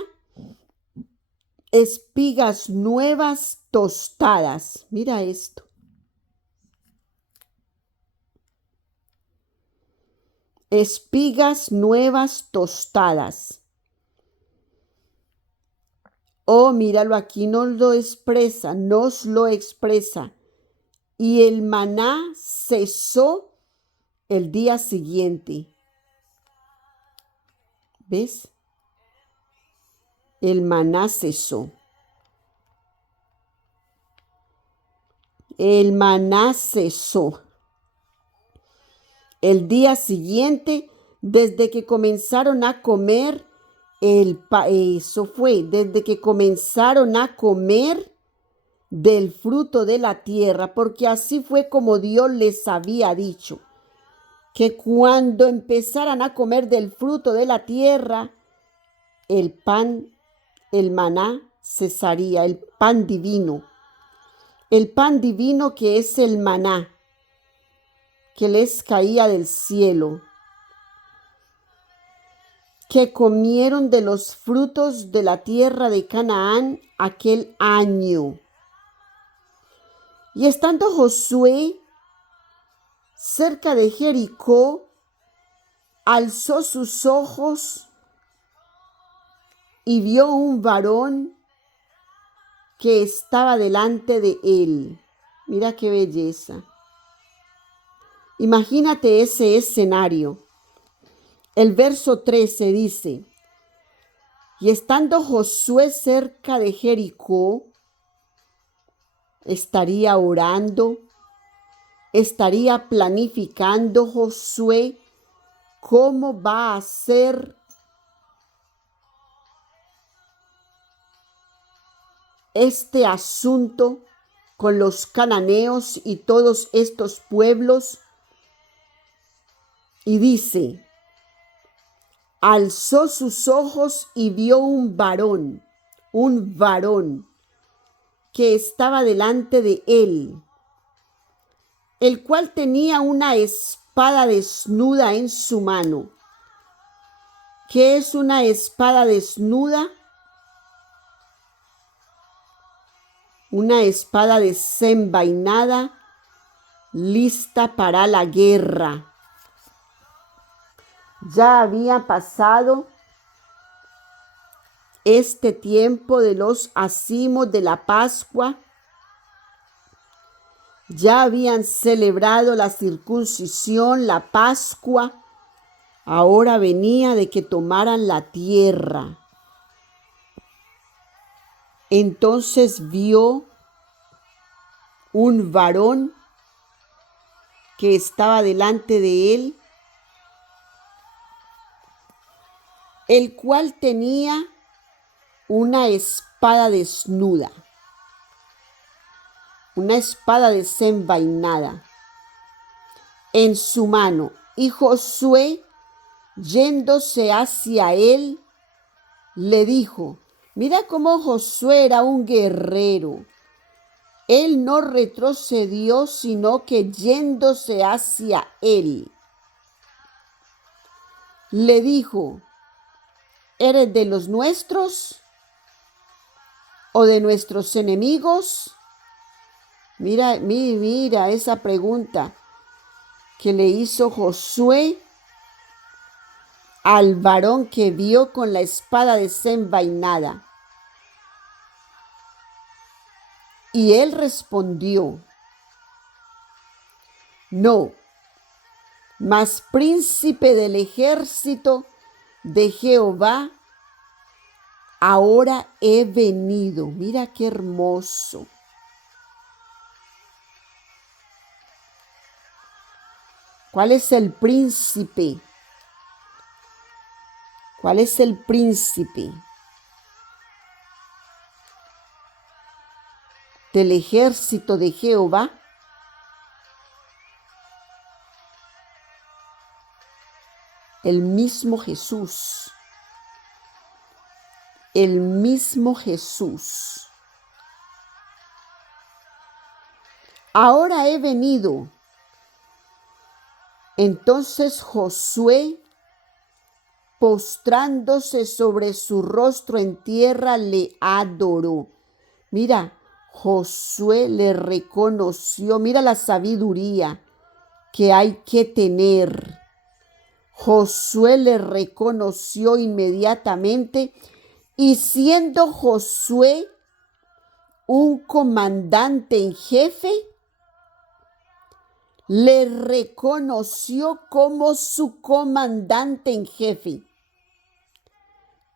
espigas nuevas tostadas. Mira esto. Espigas nuevas tostadas. Oh, míralo aquí, nos lo expresa. Y el maná cesó el día siguiente. ¿Ves? El maná cesó. El maná cesó. El día siguiente desde que comenzaron a comer desde que comenzaron a comer del fruto de la tierra, porque así fue como Dios les había dicho, que cuando empezaran a comer del fruto de la tierra, el pan, el maná cesaría, el pan divino que es el maná, que les caía del cielo, que comieron de los frutos de la tierra de Canaán aquel año. Y estando Josué cerca de Jericó, alzó sus ojos y vio un varón que estaba delante de él. Mira qué belleza. Imagínate ese escenario. El verso 13 dice: y estando Josué cerca de Jericó, estaría orando, estaría planificando Josué cómo va a ser este asunto con los cananeos y todos estos pueblos. Y dice: alzó sus ojos y vio un varón que estaba delante de él, el cual tenía una espada desnuda en su mano. ¿Qué es una espada desnuda? Una espada desenvainada, lista para la guerra. Ya había pasado este tiempo de los acimos de la Pascua. Ya habían celebrado la circuncisión, la Pascua. Ahora venía de que tomaran la tierra. Entonces vio un varón que estaba delante de él, el cual tenía una espada desnuda, una espada desenvainada en su mano. Y Josué, yéndose hacia él, le dijo: mira cómo Josué era un guerrero. Él no retrocedió, sino que yéndose hacia él, le dijo: ¿eres de los nuestros o de nuestros enemigos? Mira esa pregunta que le hizo Josué al varón que vio con la espada desenvainada. Y él respondió: no, mas príncipe del ejército de Jehová, ahora he venido. Mira qué hermoso. ¿Cuál es el príncipe? ¿Cuál es el príncipe del ejército de Jehová? El mismo Jesús. El mismo Jesús. Ahora he venido. Entonces Josué, postrándose sobre su rostro en tierra, le adoró. Mira, Josué le reconoció. Mira la sabiduría que hay que tener. Josué le reconoció inmediatamente, y siendo Josué un comandante en jefe, le reconoció como su comandante en jefe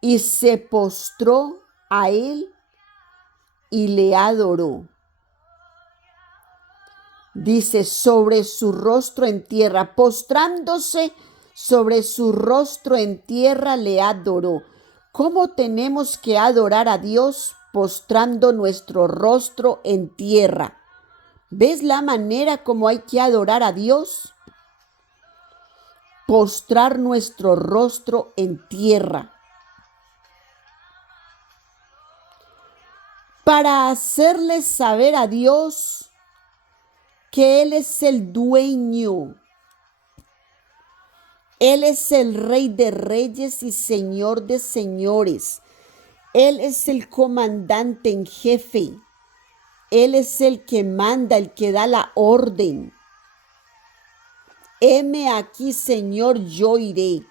y se postró a él y le adoró. Dice: sobre su rostro en tierra, postrándose sobre su rostro en tierra le adoró. ¿Cómo tenemos que adorar a Dios? Postrando nuestro rostro en tierra. ¿Ves la manera como hay que adorar a Dios? Postrar nuestro rostro en tierra. Para hacerle saber a Dios que Él es el dueño. Él es el Rey de Reyes y Señor de Señores. Él es el comandante en jefe. Él es el que manda, el que da la orden. Heme aquí, Señor, yo iré.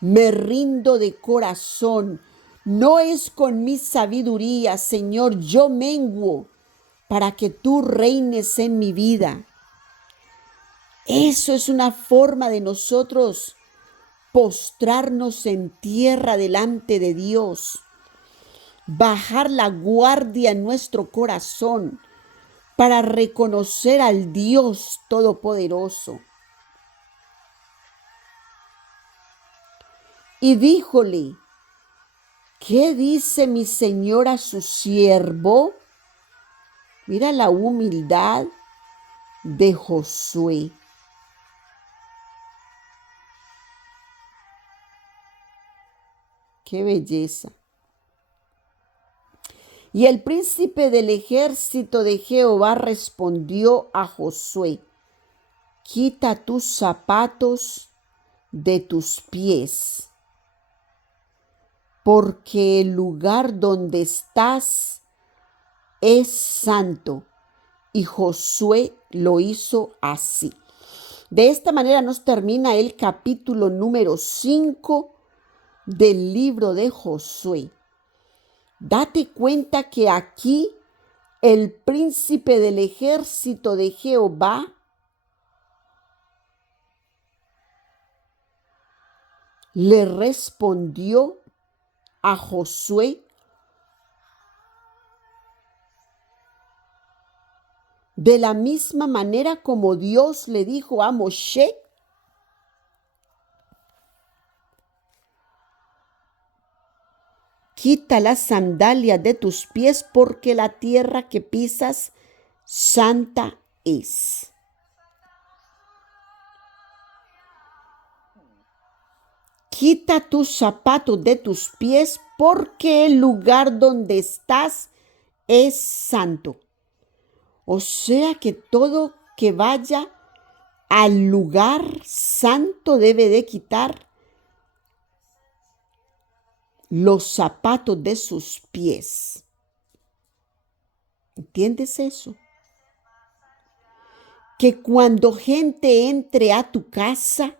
Me rindo de corazón. No es con mi sabiduría, Señor, yo menguo para que tú reines en mi vida. Eso es una forma de nosotros postrarnos en tierra delante de Dios, bajar la guardia en nuestro corazón para reconocer al Dios Todopoderoso. Y díjole, ¿qué dice mi Señor a su siervo? Mira la humildad de Josué. ¡Qué belleza! Y el príncipe del ejército de Jehová respondió a Josué, quita tus zapatos de tus pies, porque el lugar donde estás es santo. Y Josué lo hizo así. De esta manera nos termina el capítulo número 5 del libro de Josué. Date cuenta que aquí el príncipe del ejército de Jehová le respondió a Josué de la misma manera como Dios le dijo a Moshe. Quita las sandalias de tus pies porque la tierra que pisas santa es. Quita tus zapatos de tus pies porque el lugar donde estás es santo. O sea que todo que vaya al lugar santo debe de quitar los zapatos de sus pies. ¿Entiendes eso? Que cuando gente entre a tu casa,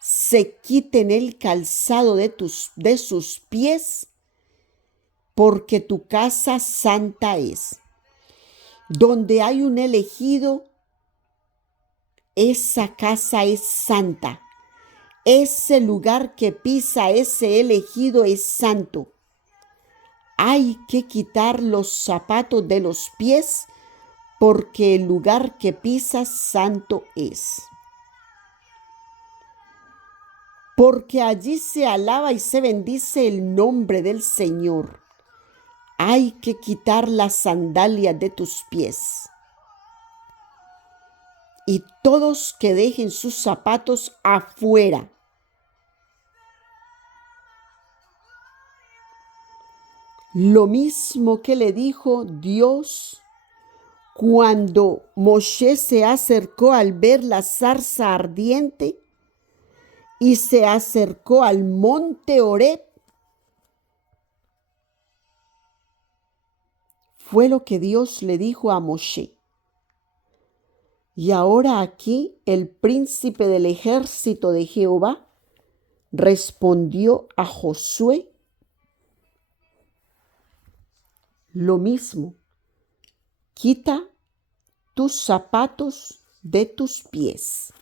se quiten el calzado de sus pies, porque tu casa santa es. Donde hay un elegido, esa casa es santa. Ese lugar que pisa ese elegido es santo. Hay que quitar los zapatos de los pies porque el lugar que pisas santo es. Porque allí se alaba y se bendice el nombre del Señor. Hay que quitar las sandalias de tus pies. Y todos que dejen sus zapatos afuera. Lo mismo que le dijo Dios cuando Moshe se acercó al ver la zarza ardiente y se acercó al monte Horeb. Fue lo que Dios le dijo a Moshe. Y ahora aquí el príncipe del ejército de Jehová respondió a Josué lo mismo. Quita tus zapatos de tus pies,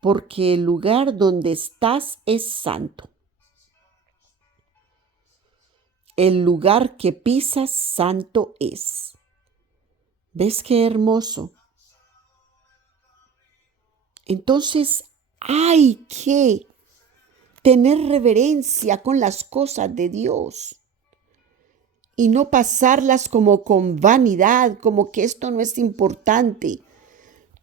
porque el lugar donde estás es santo. El lugar que pisas santo es. ¿Ves qué hermoso? Entonces hay que tener reverencia con las cosas de Dios y no pasarlas como con vanidad, como que esto no es importante.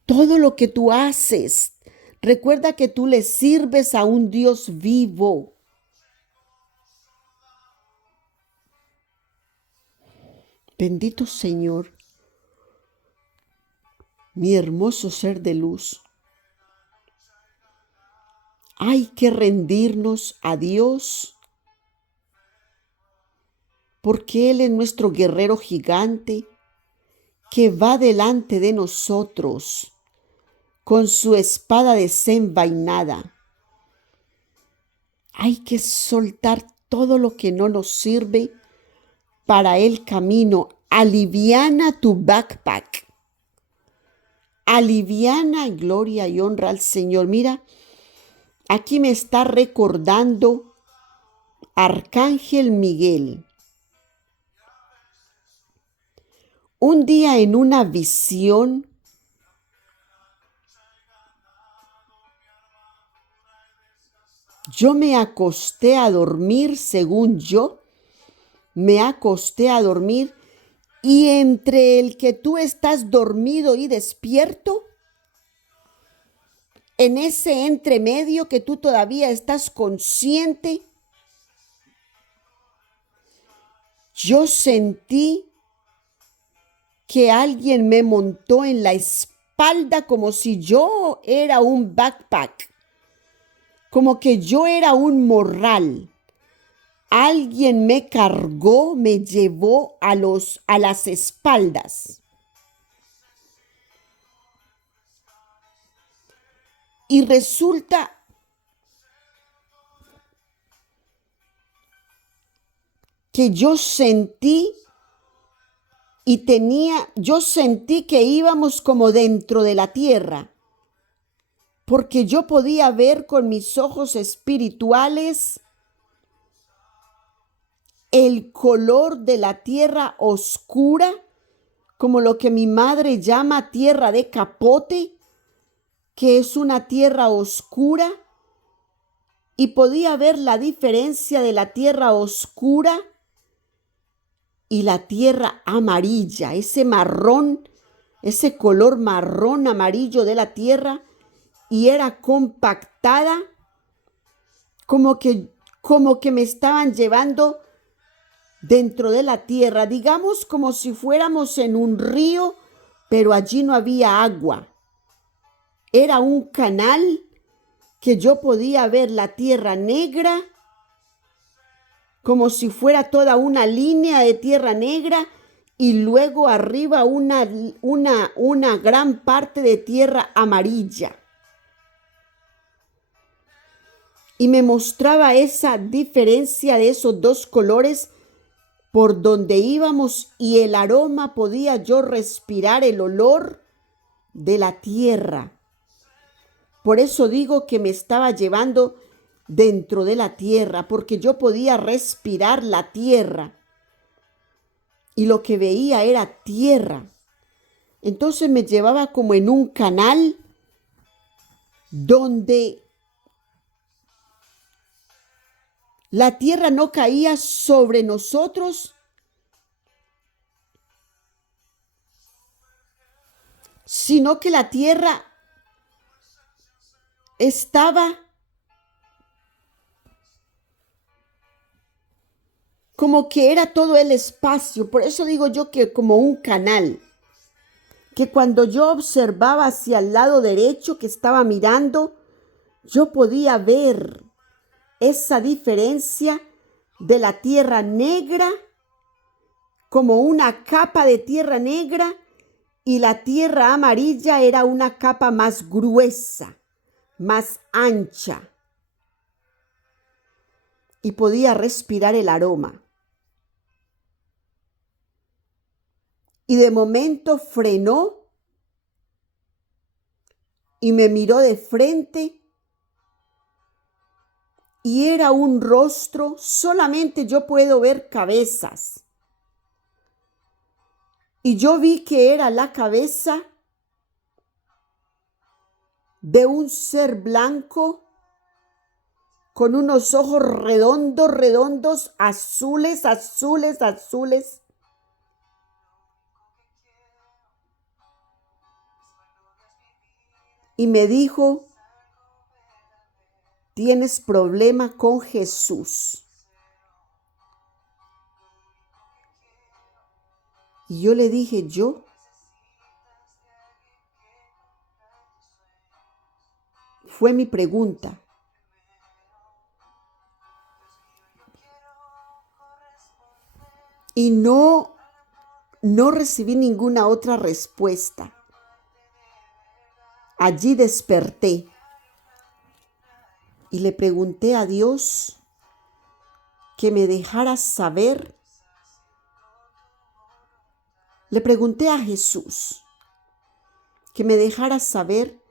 Todo lo que tú haces, recuerda que tú le sirves a un Dios vivo. Bendito Señor, mi hermoso ser de luz. Hay que rendirnos a Dios porque Él es nuestro guerrero gigante que va delante de nosotros con su espada desenvainada. Hay que soltar todo lo que no nos sirve para el camino. Aliviana tu backpack. Aliviana, gloria y honra al Señor. Mira, aquí me está recordando Arcángel Miguel. Un día en una visión, yo me acosté a dormir, según yo, me acosté a dormir y entre el que tú estás dormido y despierto, en ese entremedio que tú todavía estás consciente, yo sentí que alguien me montó en la espalda como si yo era un backpack, como que yo era un morral. Alguien me cargó, me llevó a las espaldas. Y resulta que yo sentí que íbamos como dentro de la tierra, porque yo podía ver con mis ojos espirituales el color de la tierra oscura, como lo que mi madre llama tierra de capote, que es una tierra oscura, y podía ver la diferencia de la tierra oscura y la tierra amarilla, ese marrón, ese color marrón amarillo de la tierra, y era compactada, como que me estaban llevando dentro de la tierra, digamos como si fuéramos en un río, pero allí no había agua. Era un canal que yo podía ver la tierra negra, como si fuera toda una línea de tierra negra, y luego arriba una gran parte de tierra amarilla. Y me mostraba esa diferencia de esos dos colores por donde íbamos, y el aroma podía yo respirar el olor de la tierra. Por eso digo que me estaba llevando dentro de la tierra, porque yo podía respirar la tierra y lo que veía era tierra. Entonces me llevaba como en un canal donde la tierra no caía sobre nosotros, sino que la tierra estaba como que era todo el espacio. Por eso digo yo que como un canal, que cuando yo observaba hacia el lado derecho que estaba mirando, yo podía ver esa diferencia de la tierra negra, como una capa de tierra negra, y la tierra amarilla era una capa más gruesa, más ancha, y podía respirar el aroma. Y de momento frenó y me miró de frente, y era un rostro, solamente yo puedo ver cabezas. Y yo vi que era la cabeza de un ser blanco con unos ojos redondos, redondos, azules, azules, azules. Y me dijo, tienes problema con Jesús. Y yo le dije, ¿yo? Fue mi pregunta. Y no recibí ninguna otra respuesta. Allí desperté y le pregunté a Dios que me dejara saber. Le pregunté a Jesús que me dejara saber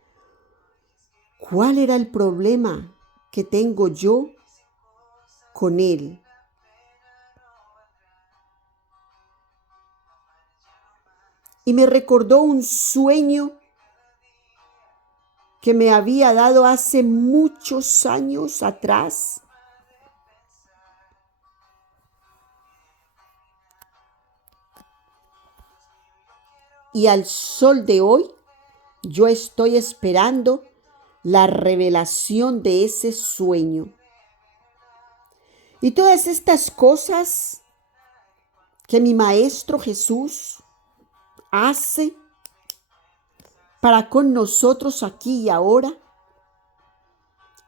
cuál era el problema que tengo yo con Él. Y me recordó un sueño que me había dado hace muchos años atrás. Y al sol de hoy, yo estoy esperando la revelación de ese sueño. Y todas estas cosas que mi Maestro Jesús hace para con nosotros aquí y ahora,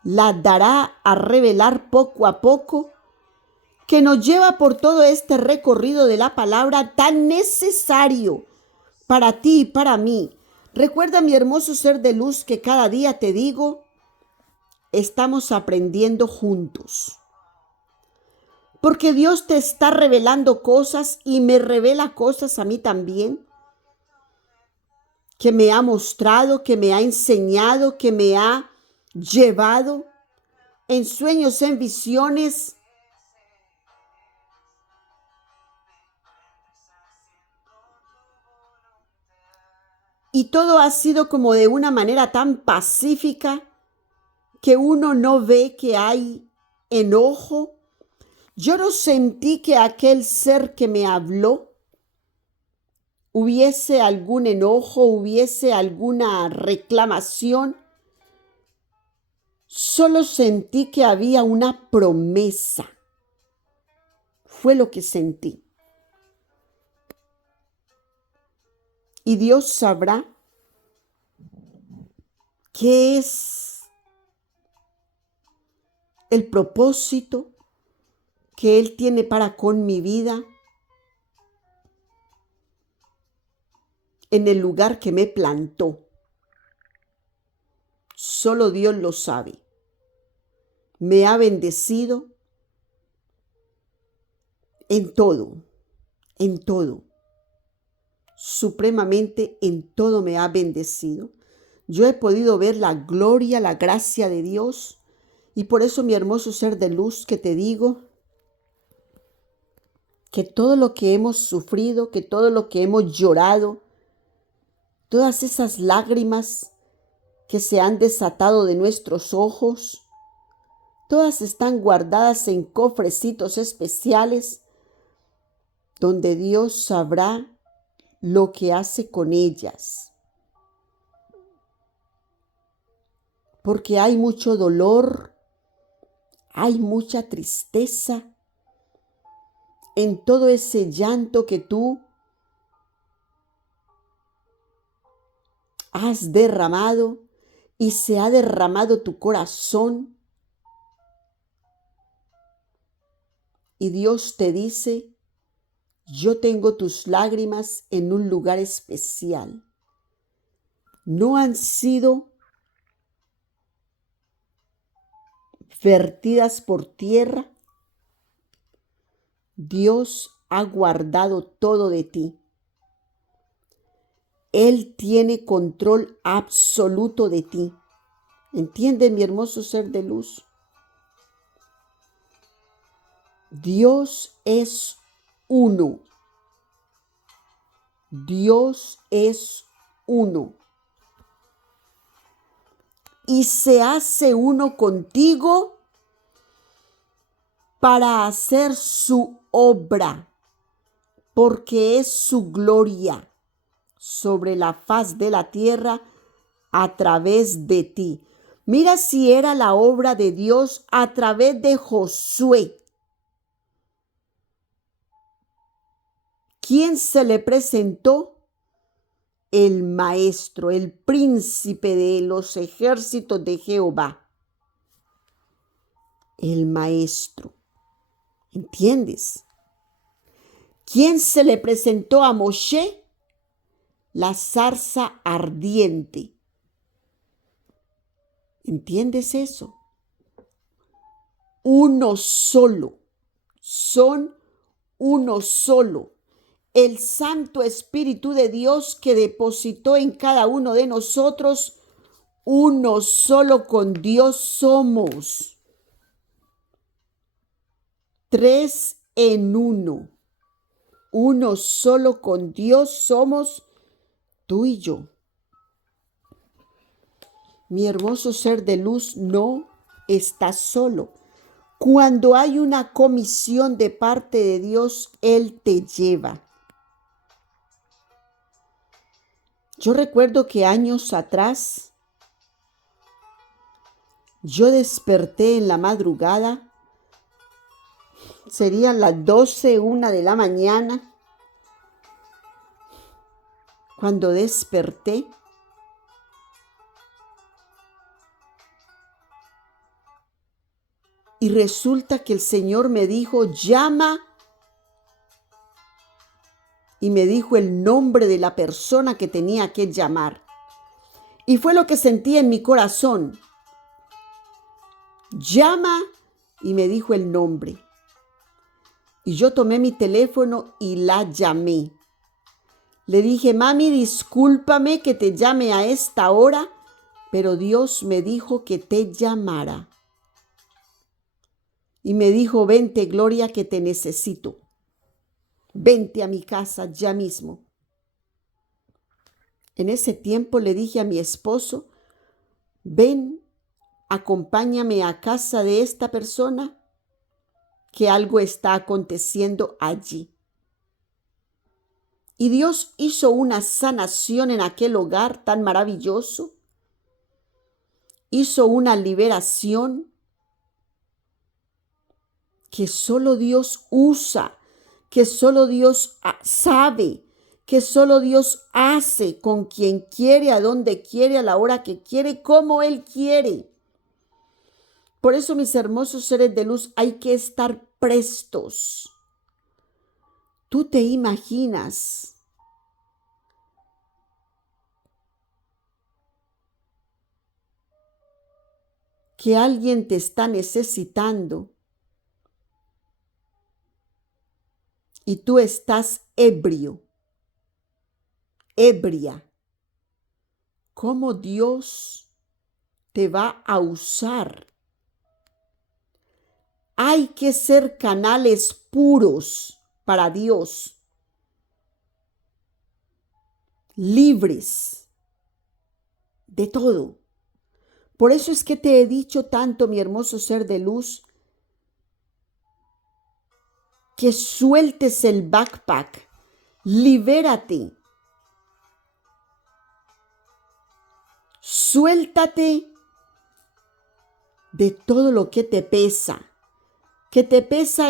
la dará a revelar poco a poco, que nos lleva por todo este recorrido de la palabra tan necesario para ti y para mí. Recuerda, mi hermoso ser de luz, que cada día te digo, estamos aprendiendo juntos. Porque Dios te está revelando cosas y me revela cosas a mí también, que me ha mostrado, que me ha enseñado, que me ha llevado en sueños, en visiones. Y todo ha sido como de una manera tan pacífica que uno no ve que hay enojo. Yo no sentí que aquel ser que me habló hubiese algún enojo, hubiese alguna reclamación. Solo sentí que había una promesa. Fue lo que sentí. Y Dios sabrá qué es el propósito que Él tiene para con mi vida en el lugar que me plantó. Solo Dios lo sabe. Me ha bendecido en todo, en todo. Supremamente en todo me ha bendecido. Yo he podido ver la gloria, la gracia de Dios, y por eso, mi hermoso ser de luz, que te digo que todo lo que hemos sufrido, que todo lo que hemos llorado, todas esas lágrimas que se han desatado de nuestros ojos, todas están guardadas en cofrecitos especiales donde Dios sabrá lo que hace con ellas. Porque hay mucho dolor, hay mucha tristeza en todo ese llanto que tú has derramado y se ha derramado tu corazón. Y Dios te dice, yo tengo tus lágrimas en un lugar especial. No han sido vertidas por tierra. Dios ha guardado todo de ti. Él tiene control absoluto de ti. ¿Entiendes, mi hermoso ser de luz? Dios es uno. Dios es uno. y se hace uno contigo para hacer su obra, porque es su gloria sobre la faz de la tierra a través de ti. Mira si era la obra de Dios a través de Josué. ¿Quién se le presentó? El maestro, el príncipe de los ejércitos de Jehová. El maestro. ¿Entiendes? ¿Quién se le presentó a Moshe? La zarza ardiente. ¿Entiendes eso? Uno solo. Son uno solo. El Santo Espíritu de Dios que depositó en cada uno de nosotros, uno solo con Dios somos. 3 en 1. Uno solo con Dios somos tú y yo. Mi hermoso ser de luz no está solo. Cuando hay una comisión de parte de Dios, Él te lleva. Yo recuerdo que años atrás yo desperté en la madrugada, serían las 12, 1 de la mañana, cuando desperté. Y resulta que el Señor me dijo, llama, y me dijo el nombre de la persona que tenía que llamar. Y fue lo que sentí en mi corazón. Llama, y me dijo el nombre. Y yo tomé mi teléfono y la llamé. Le dije, mami, discúlpame que te llame a esta hora, pero Dios me dijo que te llamara. Y me dijo, vente, Gloria, que te necesito. Vente a mi casa ya mismo. En ese tiempo le dije a mi esposo, ven, acompáñame a casa de esta persona, que algo está aconteciendo allí. Y Dios hizo una sanación en aquel hogar tan maravilloso. Hizo una liberación que solo Dios usa, que solo Dios sabe, que solo Dios hace con quien quiere, a donde quiere, a la hora que quiere, como Él quiere. Por eso, mis hermosos seres de luz, hay que estar prestos. ¿Tú te imaginas que alguien te está necesitando y tú estás ebrio, ebria? ¿Cómo Dios te va a usar? Hay que ser canales puros para Dios, libres de todo. Por eso es que te he dicho tanto, mi hermoso ser de luz, que sueltes el backpack, libérate, suéltate de todo lo que te pesa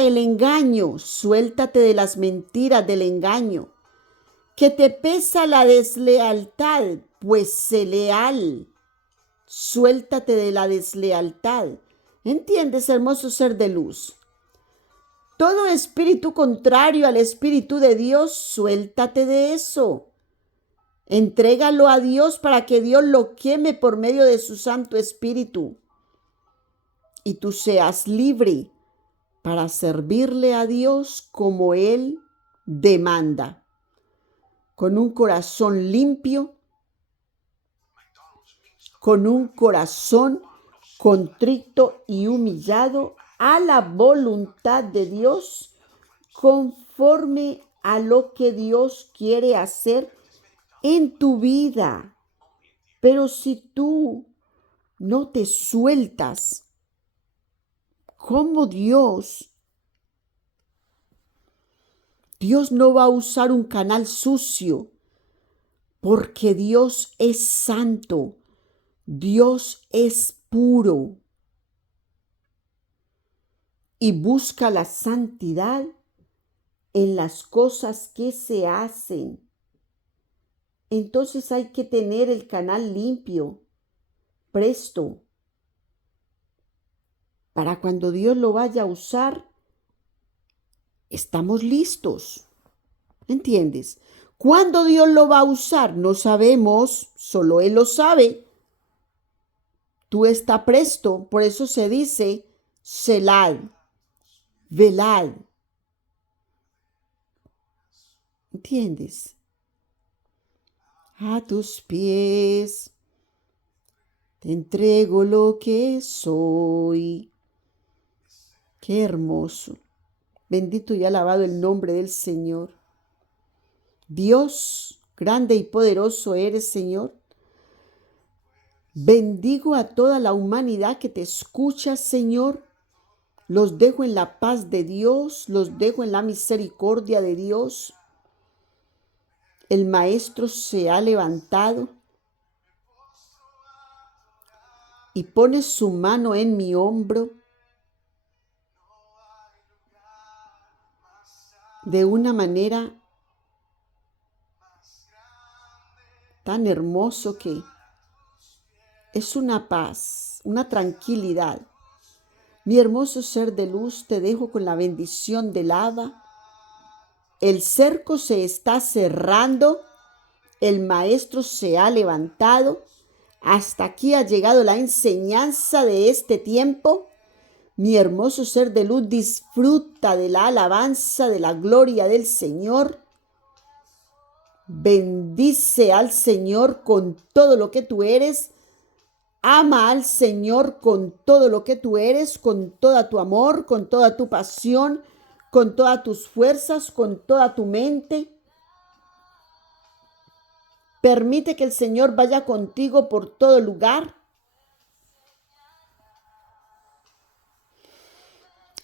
el engaño, suéltate de las mentiras del engaño, que te pesa la deslealtad, pues sé leal, suéltate de la deslealtad. ¿Entiendes, hermoso ser de luz? Todo espíritu contrario al Espíritu de Dios, suéltate de eso. Entrégalo a Dios para que Dios lo queme por medio de su Santo Espíritu. Y tú seas libre para servirle a Dios como Él demanda. Con un corazón limpio, con un corazón contrito y humillado a la voluntad de Dios, conforme a lo que Dios quiere hacer en tu vida. Pero si tú no te sueltas. ¿Cómo Dios no va a usar un canal sucio? Porque Dios es santo, Dios es puro y busca la santidad en las cosas que se hacen. Entonces hay que tener el canal limpio, presto, para cuando Dios lo vaya a usar, estamos listos. ¿Entiendes? ¿Cuándo Dios lo va a usar? No sabemos, solo Él lo sabe. Tú estás presto, por eso se dice celad, velad. ¿Entiendes? A tus pies te entrego lo que soy. Qué hermoso. Bendito y alabado el nombre del Señor. Dios, grande y poderoso eres, Señor. Bendigo a toda la humanidad que te escucha, Señor. Los dejo en la paz de Dios, los dejo en la misericordia de Dios. El Maestro se ha levantado y pone su mano en mi hombro de una manera tan hermoso que es una paz, una tranquilidad. Mi hermoso ser de luz, te dejo con la bendición del Abba. El cerco se está cerrando, el Maestro se ha levantado. Hasta aquí ha llegado la enseñanza de este tiempo. Mi hermoso ser de luz, disfruta de la alabanza, de la gloria del Señor. Bendice al Señor con todo lo que tú eres. Ama al Señor con todo lo que tú eres, con todo tu amor, con toda tu pasión, con todas tus fuerzas, con toda tu mente. Permite que el Señor vaya contigo por todo lugar.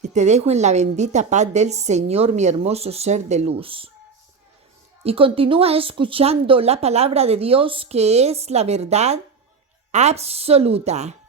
Y te dejo en la bendita paz del Señor, mi hermoso ser de luz. Y continúa escuchando la palabra de Dios, que es la verdad absoluta.